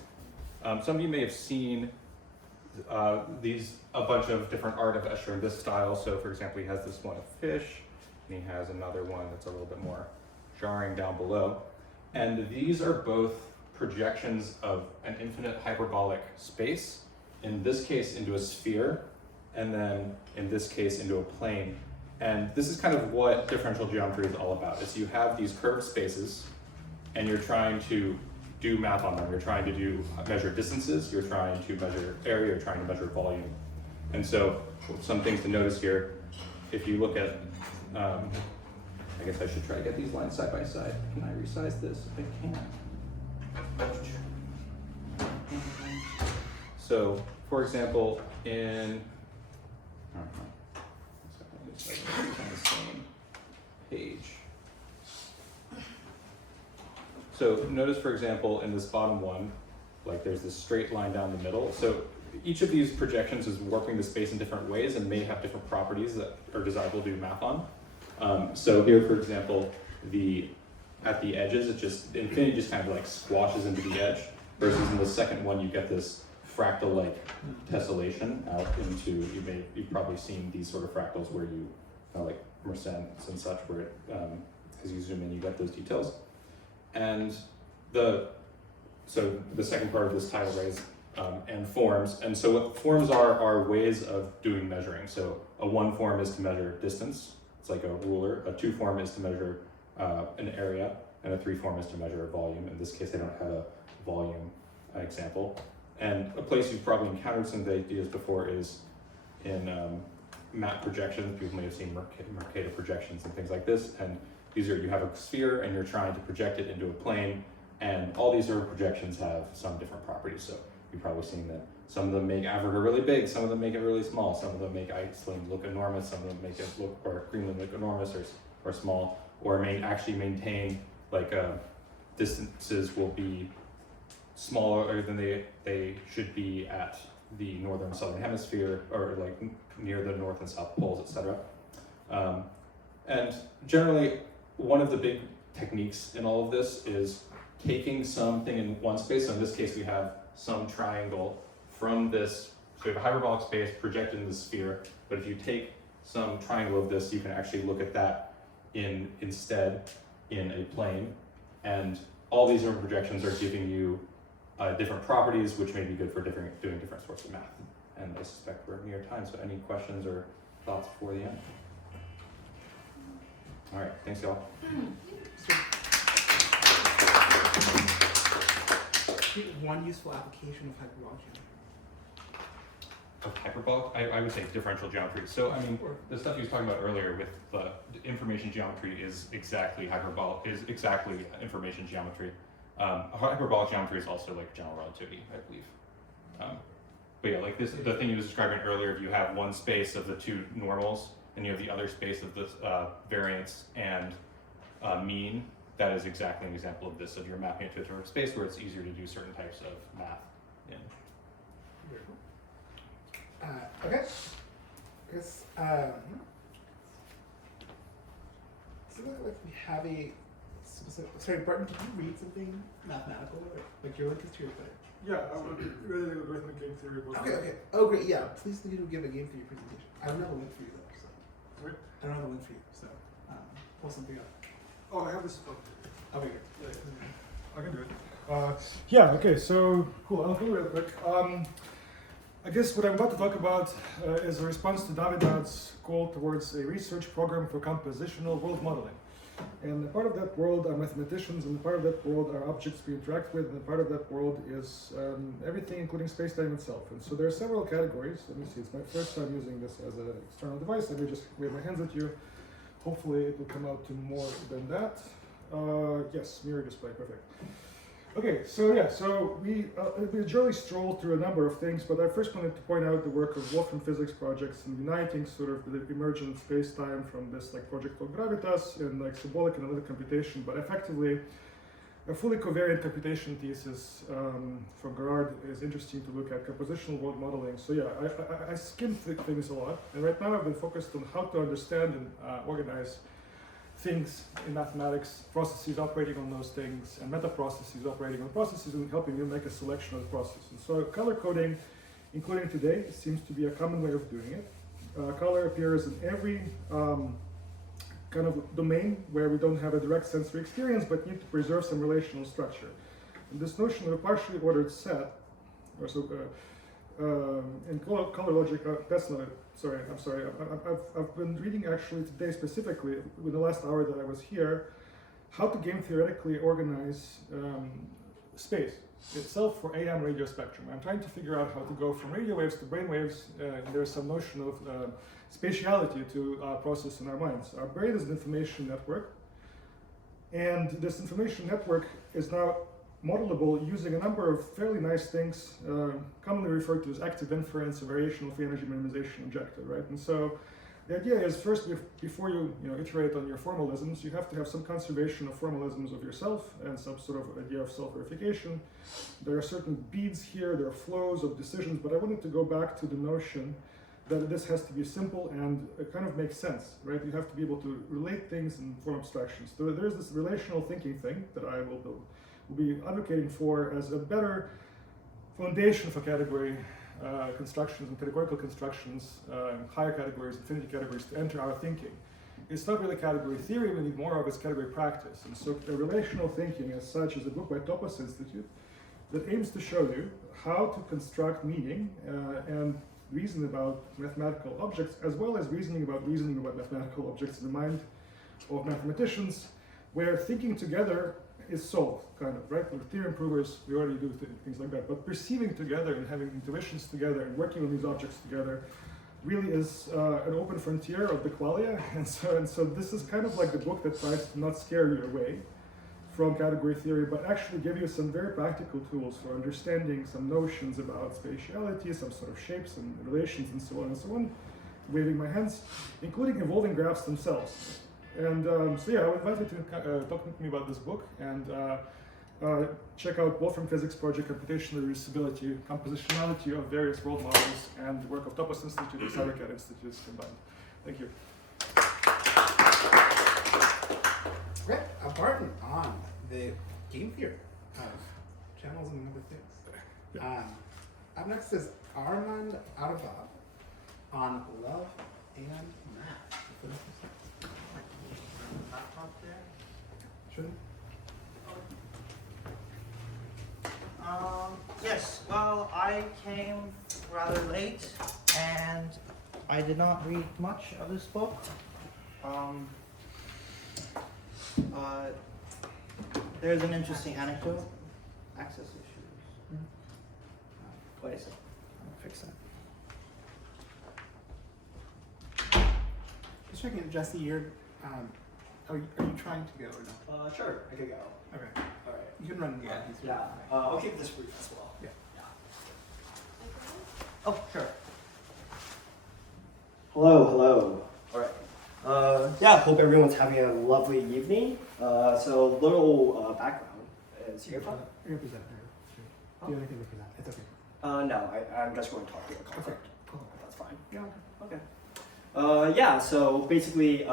Some of you may have seen a bunch of different art of Escher in this style. So for example, he has this one of fish, and he has another one that's a little bit more jarring down below. And these are both projections of an infinite hyperbolic space, in this case into a sphere, and then in this case into a plane. And this is kind of what differential geometry is all about, is you have these curved spaces, and you're trying to do math on them. You're trying to measure distances, you're trying to measure area, you're trying to measure volume. And so some things to notice here, if you look at, I guess I should try to get these lines side by side. Can I resize this? I can. So, for example, in on the same page. So notice, for example, in this bottom one, like there's this straight line down the middle. So each of these projections is warping the space in different ways and may have different properties that are desirable to do math on. So here, for example, at the edges, infinity just kind of like squashes into the edge, versus in the second one, you get this fractal-like tessellation out into, you've probably seen these sort of fractals where you, like Mersenne and such, where as you zoom in, you get those details. And so the second part of this title is and forms. And so what forms are ways of doing measuring. So a 1 form is to measure distance. It's like a ruler. A 2 form is to measure an area, and a 3 form is to measure a volume. In this case, I don't have a volume example. And a place you've probably encountered some of the ideas before is in map projections. People may have seen Mercator projections and things like this. And these are, you have a sphere and you're trying to project it into a plane, and all these sort of projections have some different properties. So you've probably seen that some of them make Africa really big, some of them make it really small, some of them make Iceland look enormous, some of them make it look, or Greenland look enormous or small, or may actually maintain like distances will be smaller than they should be at the northern and southern hemisphere, or like near the north and south poles, etc. And generally, one of the big techniques in all of this is taking something in one space. So in this case, we have some triangle from this, so we have a hyperbolic space projected in the sphere, but if you take some triangle of this, you can actually look at that instead in a plane. And all these different projections are giving you different properties, which may be good for doing different sorts of math. And I suspect we're near time, so any questions or thoughts before the end? All right, thanks y'all. One useful application of hyperbolic geometry. Of hyperbolic? I would say differential geometry. So I mean, the stuff he was talking about earlier with the information geometry is exactly information geometry. Hyperbolic geometry is also like general relativity, I believe. But yeah, like the thing he was describing earlier, if you have one space of the two normals, and you have the other space of this variance and mean, that is exactly an example of this. If you're mapping it to a different space where it's easier to do certain types of math in. Very cool. Okay. I guess, so like we have a specific, sorry, Barton, did you read something mathematical, or like your link is to your site? Yeah, I would really like a game theory book. Okay. Oh, great. Yeah, please do give a game for your presentation. I don't have a link for you though. So. I don't have a link for you, so pull something up. Oh, I have this book. Okay, good. I can do it. Yeah, okay, so cool. I'll go real quick. I guess what I'm about to talk about is a response to David's call towards a research program for compositional world modeling. And a part of that world are mathematicians, and a part of that world are objects we interact with, and a part of that world is everything, including space-time itself. And so there are several categories. Let me see, it's my first time using this as an external device. Let me just wave my hands at you. Hopefully it will come out to more than that. Yes, mirror display, perfect. Okay, so yeah, so we generally stroll through a number of things, but I first wanted to point out the work of Wolfram Physics projects and uniting sort of the emergent space-time from this like project called Gravitas and like symbolic analytic computation, but effectively a fully covariant computation thesis from Gerard is interesting to look at compositional world modeling. So yeah, I skimmed things a lot, and right now I've been focused on how to understand and organize things in mathematics, processes operating on those things, and meta processes operating on processes, and helping you make a selection of the processes. So color coding, including today, seems to be a common way of doing it. Color appears in every kind of domain where we don't have a direct sensory experience, but need to preserve some relational structure. And this notion of a partially ordered set, or so, in color logic, that's not it. Sorry, I'm sorry. I've been reading actually today specifically, with the last hour that I was here, how to game theoretically organize space itself for AM radio spectrum. I'm trying to figure out how to go from radio waves to brainwaves. There's some notion of spatiality to process in our minds. Our brain is an information network, and this information network is now modelable using a number of fairly nice things, commonly referred to as active inference, a variational free energy minimization objective, right? And so the idea is first, before you iterate on your formalisms, you have to have some conservation of formalisms of yourself and some sort of idea of self-verification. There are certain beads here, there are flows of decisions, but I wanted to go back to the notion that this has to be simple and it kind of makes sense, right? You have to be able to relate things and form abstractions. So there's this relational thinking thing that I will be advocating for as a better foundation for category constructions and categorical constructions, higher categories, infinity categories to enter our thinking. It's not really category theory, we need more of its category practice. And so the relational thinking as such is a book by Topos Institute that aims to show you how to construct meaning and reason about mathematical objects, as well as reasoning about mathematical objects in the mind of mathematicians, where thinking together is solved, kind of, right? With theorem provers, we already do things like that, but perceiving together and having intuitions together and working on these objects together really is an open frontier of the qualia, and so this is kind of like the book that tries to not scare you away from category theory, but actually give you some very practical tools for understanding some notions about spatiality, some sort of shapes and relations and so on, waving my hands, including evolving graphs themselves. And so yeah, I would invite you to talk with me about this book and check out Wolfram Physics Project, Computational Reducibility, Compositionality of Various World Models, and the work of Topos Institute and CyberCAD Institutes combined. Thank you. Great. Barton on the game theory of channels and other things. Up next is Arman Arbab on love and math. Laptop there? Sure. Yes, well, I came rather late and I did not read much of this book. There's an interesting anecdote. Access issues. Wait a second. I'll fix that. Just checking, Jesse, you're, are you trying to go or no? Sure, I could go. Okay. All right. You can run. Yeah. I'll keep this brief as well. Yeah. Oh, sure. Hello. All right. Yeah, hope everyone's having a lovely evening. So little background is You're present. Do you have anything to present? It's okay. No, I'm just going to talk to the concept. Okay, cool. That's fine. Yeah. Okay. Yeah, so basically,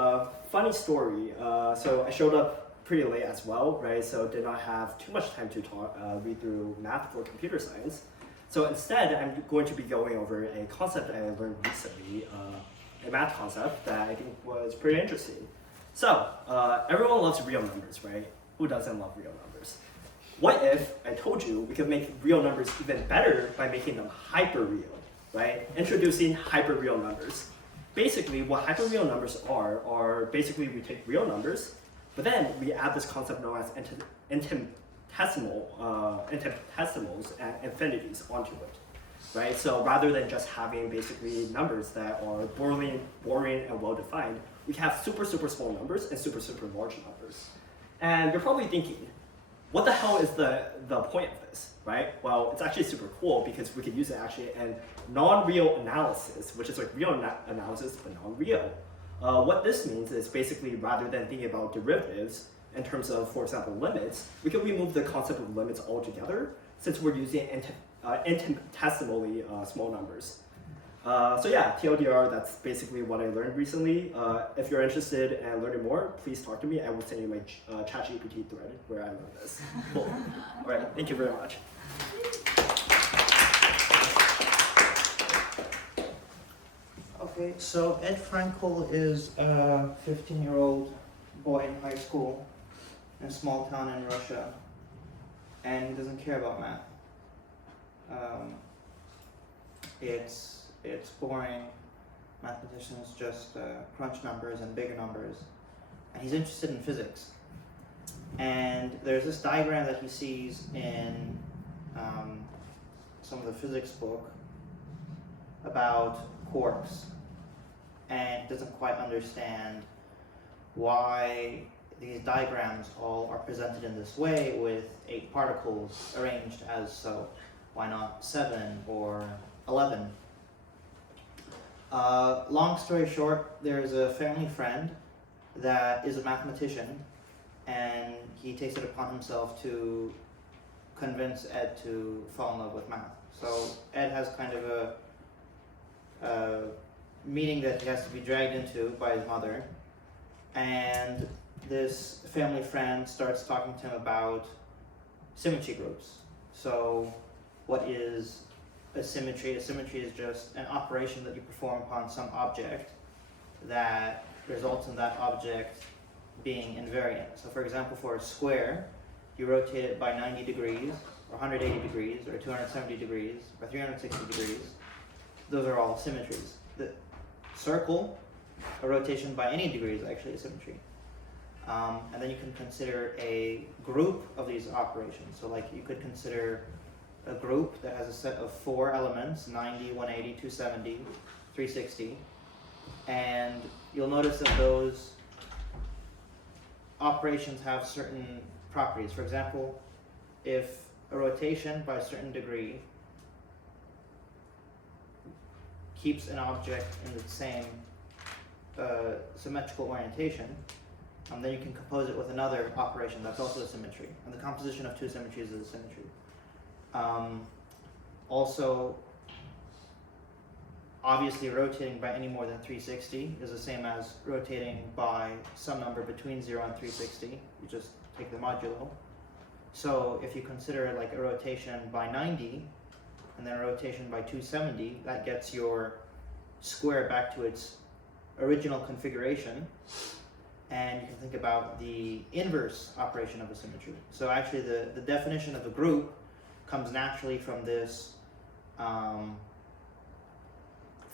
funny story. So I showed up pretty late as well, right? So did not have too much time to read through math for computer science. So instead, I'm going to be going over a concept I learned recently a math concept that I think was pretty interesting. So, everyone loves real numbers, right? Who doesn't love real numbers? What if I told you we could make real numbers even better by making them hyperreal, right? Introducing hyperreal numbers. Basically, what hyperreal numbers are basically we take real numbers, but then we add this concept known as infinitesimals and infinities onto it, right? So rather than just having basically numbers that are boring and well-defined, we have super small numbers and super large numbers. And you're probably thinking, what the hell is the point of this, right? Well, it's actually super cool because we could use it actually in non-real analysis, which is like real analysis, but non-real. What this means is basically rather than thinking about derivatives in terms of, for example, limits, we can remove the concept of limits altogether since we're using infinitesimally small numbers. So yeah, TLDR, that's basically what I learned recently. If you're interested in learning more, please talk to me. I will send you my ChatGPT thread where I learned this. Cool. All right, thank you very much. Okay, so Ed Frenkel is a 15-year-old boy in high school in a small town in Russia, and he doesn't care about math. It's boring. Mathematicians just crunch numbers and bigger numbers, and he's interested in physics. And there's this diagram that he sees in some of the physics book about quarks, and he doesn't quite understand why these diagrams all are presented in this way with 8 particles arranged as so. Why not 7 or 11? Long story short, there's a family friend that is a mathematician, and he takes it upon himself to convince Ed to fall in love with math. So Ed has kind of a meeting that he has to be dragged into by his mother, and this family friend starts talking to him about symmetry groups. So what is a symmetry? A symmetry is just an operation that you perform upon some object that results in that object being invariant. So for example, for a square, you rotate it by 90 degrees, or 180 degrees, or 270 degrees, or 360 degrees. Those are all symmetries. The circle, a rotation by any degree is actually a symmetry. And then you can consider a group of these operations. So like you could consider a group that has a set of 4 elements, 90, 180, 270, 360. And you'll notice that those operations have certain properties. For example, if a rotation by a certain degree keeps an object in the same symmetrical orientation, then you can compose it with another operation that's also a symmetry. And the composition of 2 symmetries is a symmetry. Also, obviously rotating by any more than 360 is the same as rotating by some number between 0 and 360. You just take the modulo. So if you consider like a rotation by 90 and then a rotation by 270, that gets your square back to its original configuration. And you can think about the inverse operation of a symmetry. So actually the definition of a group comes naturally from this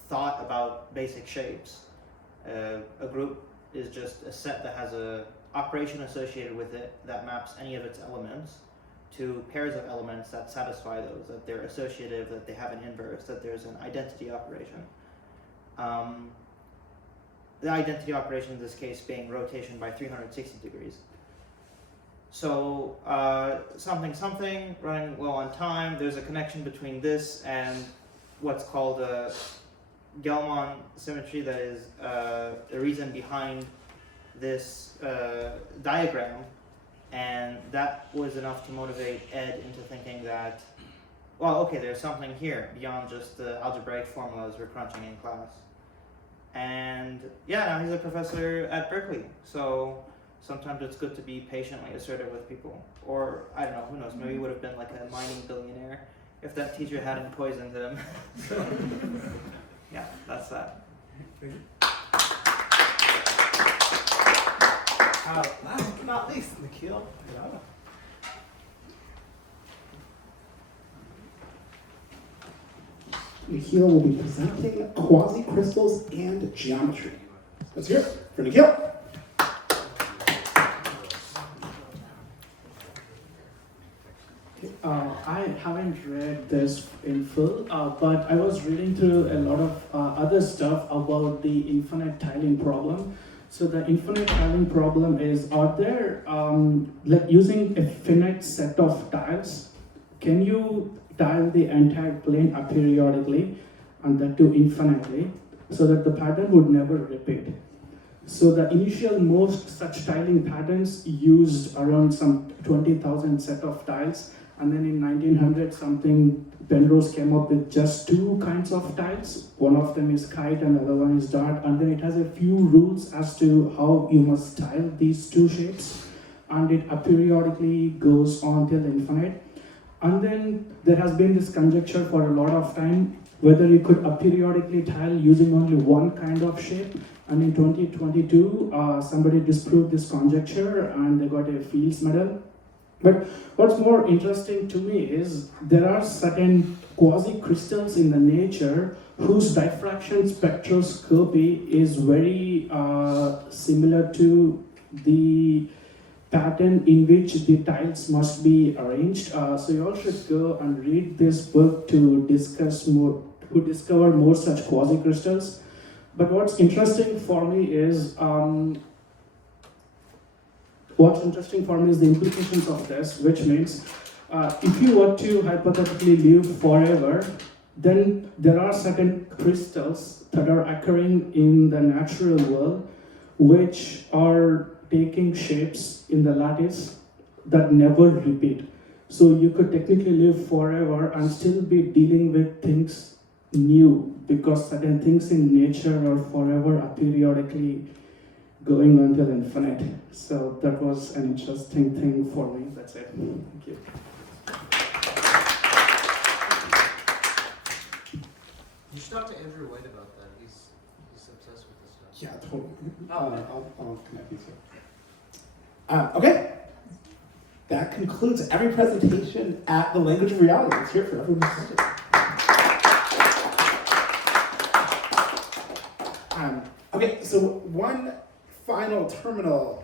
thought about basic shapes. A group is just a set that has an operation associated with it that maps any of its elements to pairs of elements that satisfy those, that they're associative, that they have an inverse, that there's an identity operation. The identity operation in this case being rotation by 360 degrees. So something running well on time, there's a connection between this and what's called a Gelman symmetry, that is the reason behind this diagram, and that was enough to motivate Ed into thinking that, well, okay, there's something here beyond just the algebraic formulas we're crunching in class. And yeah, now he's a professor at Berkeley, so sometimes it's good to be patiently assertive with people. Or, I don't know, who knows, maybe he would have been like a mining billionaire if that teacher hadn't poisoned him. So, yeah, that's that. Last but not least, Nikhil Yadala. Nikhil will be presenting quasicrystals and geometry. Let's hear it for Nikhil. I haven't read this in full, but I was reading through a lot of other stuff about the infinite tiling problem. So the infinite tiling problem is, are there, like using a finite set of tiles, can you tile the entire plane aperiodically and that too infinitely so that the pattern would never repeat? So the initial most such tiling patterns used around some 20,000 set of tiles, and then in 1900 something Penrose came up with just two kinds of tiles. One of them is kite and the other one is dart, and then it has a few rules as to how you must tile these two shapes, and it aperiodically goes on till infinite. And then there has been this conjecture for a lot of time whether you could aperiodically tile using only one kind of shape. And in 2022, somebody disproved this conjecture and they got a Fields Medal. But what's more interesting to me is there are certain quasicrystals in the nature whose diffraction spectroscopy is very similar to the pattern in which the tiles must be arranged. So you all should go and read this book to discuss more, to discover more such quasicrystals. But what's interesting for me is the implications of this, which means if you were to hypothetically live forever, then there are certain crystals that are occurring in the natural world which are taking shapes in the lattice that never repeat. So you could technically live forever and still be dealing with things new, because certain things in nature are forever aperiodically going until infinite. So that was an interesting thing for me. That's it. Thank you. You should talk to Andrew White about that. He's obsessed with this stuff. Yeah, totally. I'll connect you to. Okay. That concludes every presentation at the Language of Reality. Let's hear it for everyone who presented. Okay, so one final terminal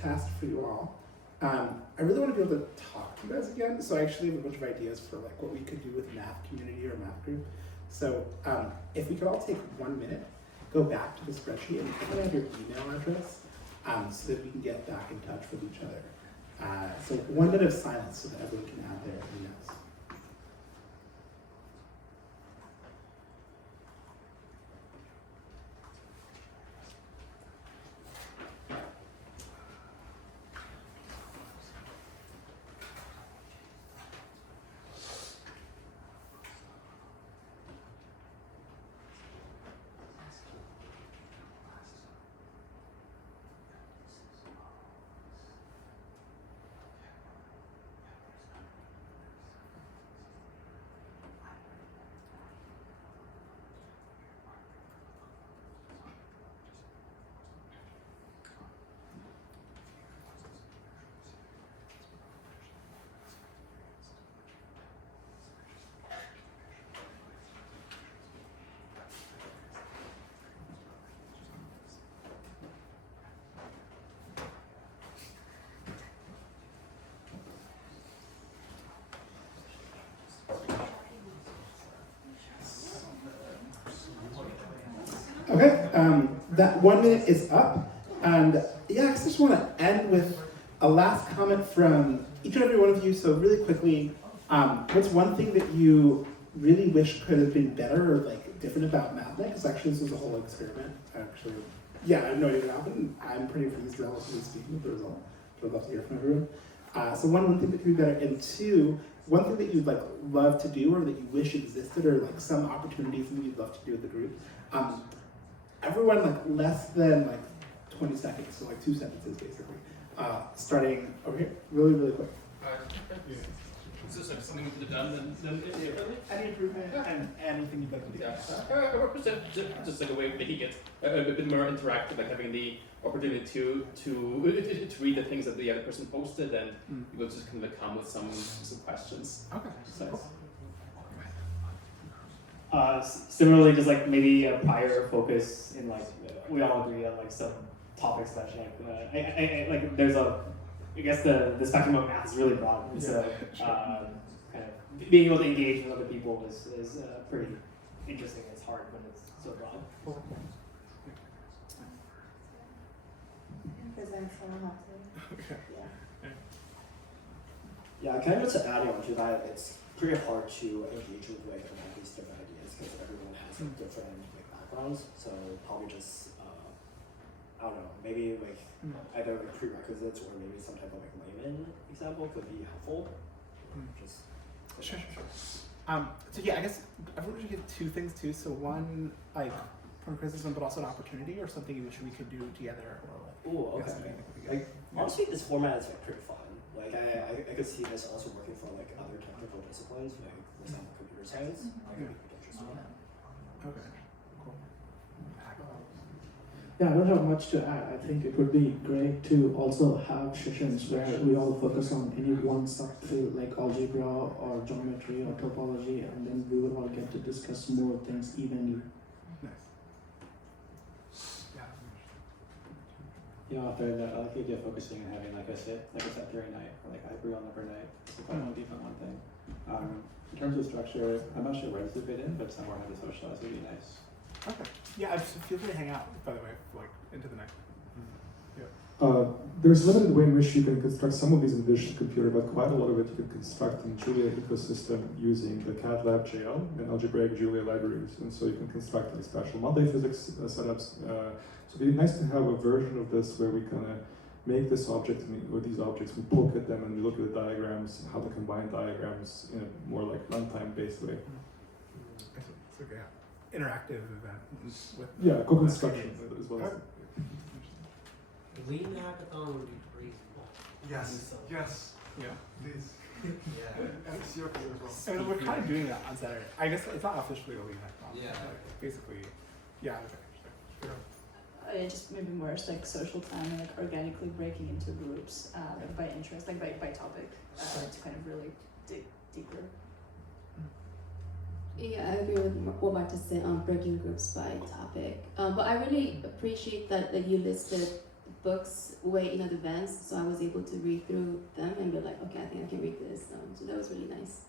task for you all. I really want to be able to talk to you guys again, so I actually have a bunch of ideas for like what we could do with math community or math group. So if we could all take 1 minute, go back to the spreadsheet and put in your email address so that we can get back in touch with each other. So 1 minute of silence so that everyone can add their emails. Okay, that 1 minute is up, and yeah, I just want to end with a last comment from each and every one of you. So really quickly, what's one thing that you really wish could have been better or like different about Mathematica? Because actually this was a whole experiment. Actually, yeah, I have no idea what happened. I'm pretty pleased, relatively speaking, with the result. So I'd love to hear from everyone. So one thing that could be better, and two, one thing that you'd like love to do or that you wish existed, or like some opportunities that you'd love to do with the group. Everyone like less than like 20 seconds, so like 2 sentences basically. Starting over here, really quick. So something we could have done then differently? Any improvement and anything you'd like to do? Yeah. Just like a way of making it a bit more interactive, like having the opportunity to read the things that the other person posted, and you will just kind of come with some questions. Okay. So, Similarly, just like maybe a prior focus in like we all agree on like some topics that like I like there's a I guess the spectrum of math is really broad, and so kind of being able to engage with other people is pretty interesting. It's hard when it's so broad. Present someone Yeah, kind of to add on to that, it's pretty hard to engage with like all these different ideas because everyone has like, different like backgrounds. So probably just I don't know, maybe like either like prerequisites or maybe some type of like layman example could be helpful. Just Sure. So yeah, I guess I would give two things too. So one, like from criticism, but also an opportunity or something you wish we could do together, or like. Ooh, okay. Like honestly, this format is like pretty fun. Like I could see this also working for like other technical disciplines, like for example computer science. I could be interested in that. Okay. Cool. Yeah, I don't have much to add. I think it would be great to also have sessions where we all focus on any one subfield like algebra or geometry or topology, and then we would all get to discuss more things evenly. You know, after that, I like the idea of focusing and having like a set theory night, or like hyperreal number night. It's quite one deep on one thing. In terms of structure, I'm not sure where this would fit in, but somewhere how to socialize would be nice. Okay. Yeah, I just feel free to hang out, by the way, like into the night. There's limited way in which you can construct some of these in digital computer, but quite a lot of it you can construct in Julia ecosystem using the CADLab JL and algebraic Julia libraries. And so you can construct like special multi-physics setups. So it'd be nice to have a version of this where we kind of make this object or these objects, we poke at them and we look at the diagrams, how to combine diagrams in a more like runtime based way. So yeah, interactive event with co-construction as well as. Lean hackathon would be crazy. Yes. Yes. Yeah. Please. Yeah. And it's your as well. I mean, we're kind of doing that on Saturday. I guess it's not officially a lead hackathon. Yeah. Like, basically, yeah. Okay. Just maybe more like social time and like organically breaking into groups like by interest, like by topic, to kind of really dig deeper. Yeah, I agree with what Marta said on breaking groups by topic. But I really appreciate that you listed books way in advance, so I was able to read through them and be like, okay, I think I can read this. So that was really nice.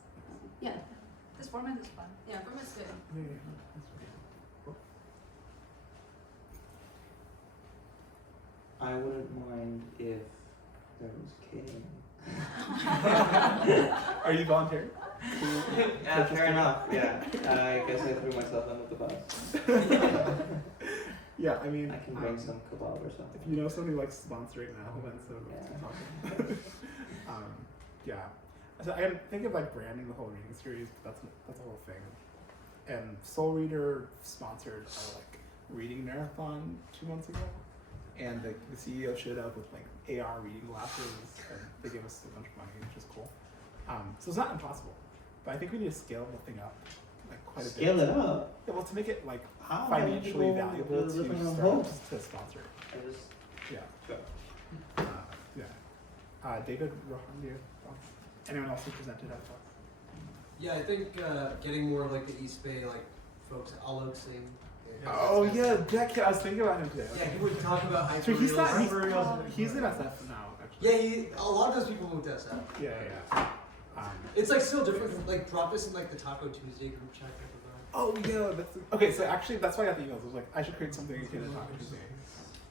Yeah. This format is fun. Yeah, format's good. I wouldn't mind if there was King. Are you volunteering? Yeah, fair enough. Yeah, I guess I threw myself under the bus. Yeah, I mean, I can bring some kebab or something. If you know somebody who likes sponsoring now, then so yeah. So I'm thinking of like branding the whole reading series, but that's a whole thing. And Soul Reader sponsored a like reading marathon 2 months ago, and the CEO showed up with like AR reading glasses, and they gave us a bunch of money, which is cool. So it's not impossible, but I think we need to scale the thing up like quite a bit. Scale it up? Yeah, well, to make it like How financially valuable valuable living to on startups hope? to sponsor. Yeah. Sure. Yeah. David, Rohan, do you have thoughts? Anyone else who presented have thoughts? Yeah, I think getting more of like the East Bay like folks, Alok Singh. Oh yeah, that kid, I was thinking about him today. Yeah, he would talk about hyperreals. So he's in SF now, actually. Yeah, a lot of those people moved to SF. Yeah. It's like still different. From, like drop this in like the Taco Tuesday group chat type of vibe. Oh yeah, that's okay. So actually, that's why I got the emails. I was like, I should create something akin to Taco Tuesday.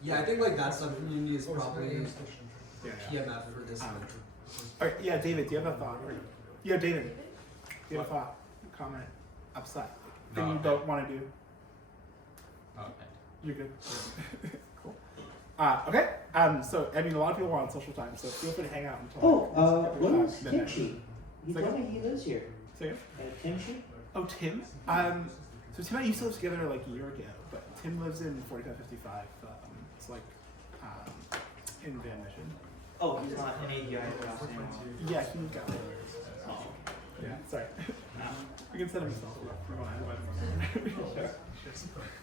Yeah, I think like that sub community is probably PMF for this. Alright, yeah, David, do you have a thought? Yeah, David, do you have a thought, comment, upset, thing you don't want to do? Okay. You're good. Cool. Okay. So I mean, a lot of people are on social time, so feel free to hang out and talk. Where's Kimchi? He told me he lives here. Say it. Kimchi? Oh, Tim. So Tim and I used to live together like a year ago, but Tim lives in 4555. It's like in Van Mission. Oh, he's not in ADI class anymore. Yeah, he got it. Oh, yeah, sorry. We can set himself up for one.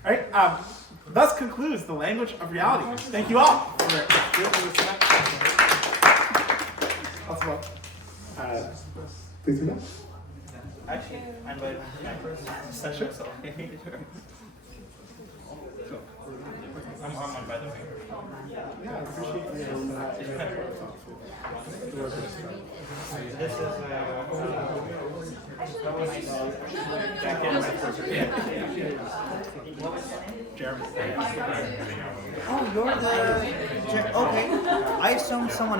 All right. Thus concludes the language of reality. Thank you all for doing this. Lots of fun. Please do that. Actually, I invited him to my first session, so. I'm Arman, by the way. Yeah, I appreciate you. This is Jeremy. Oh, you're the. Okay. I assumed someone else.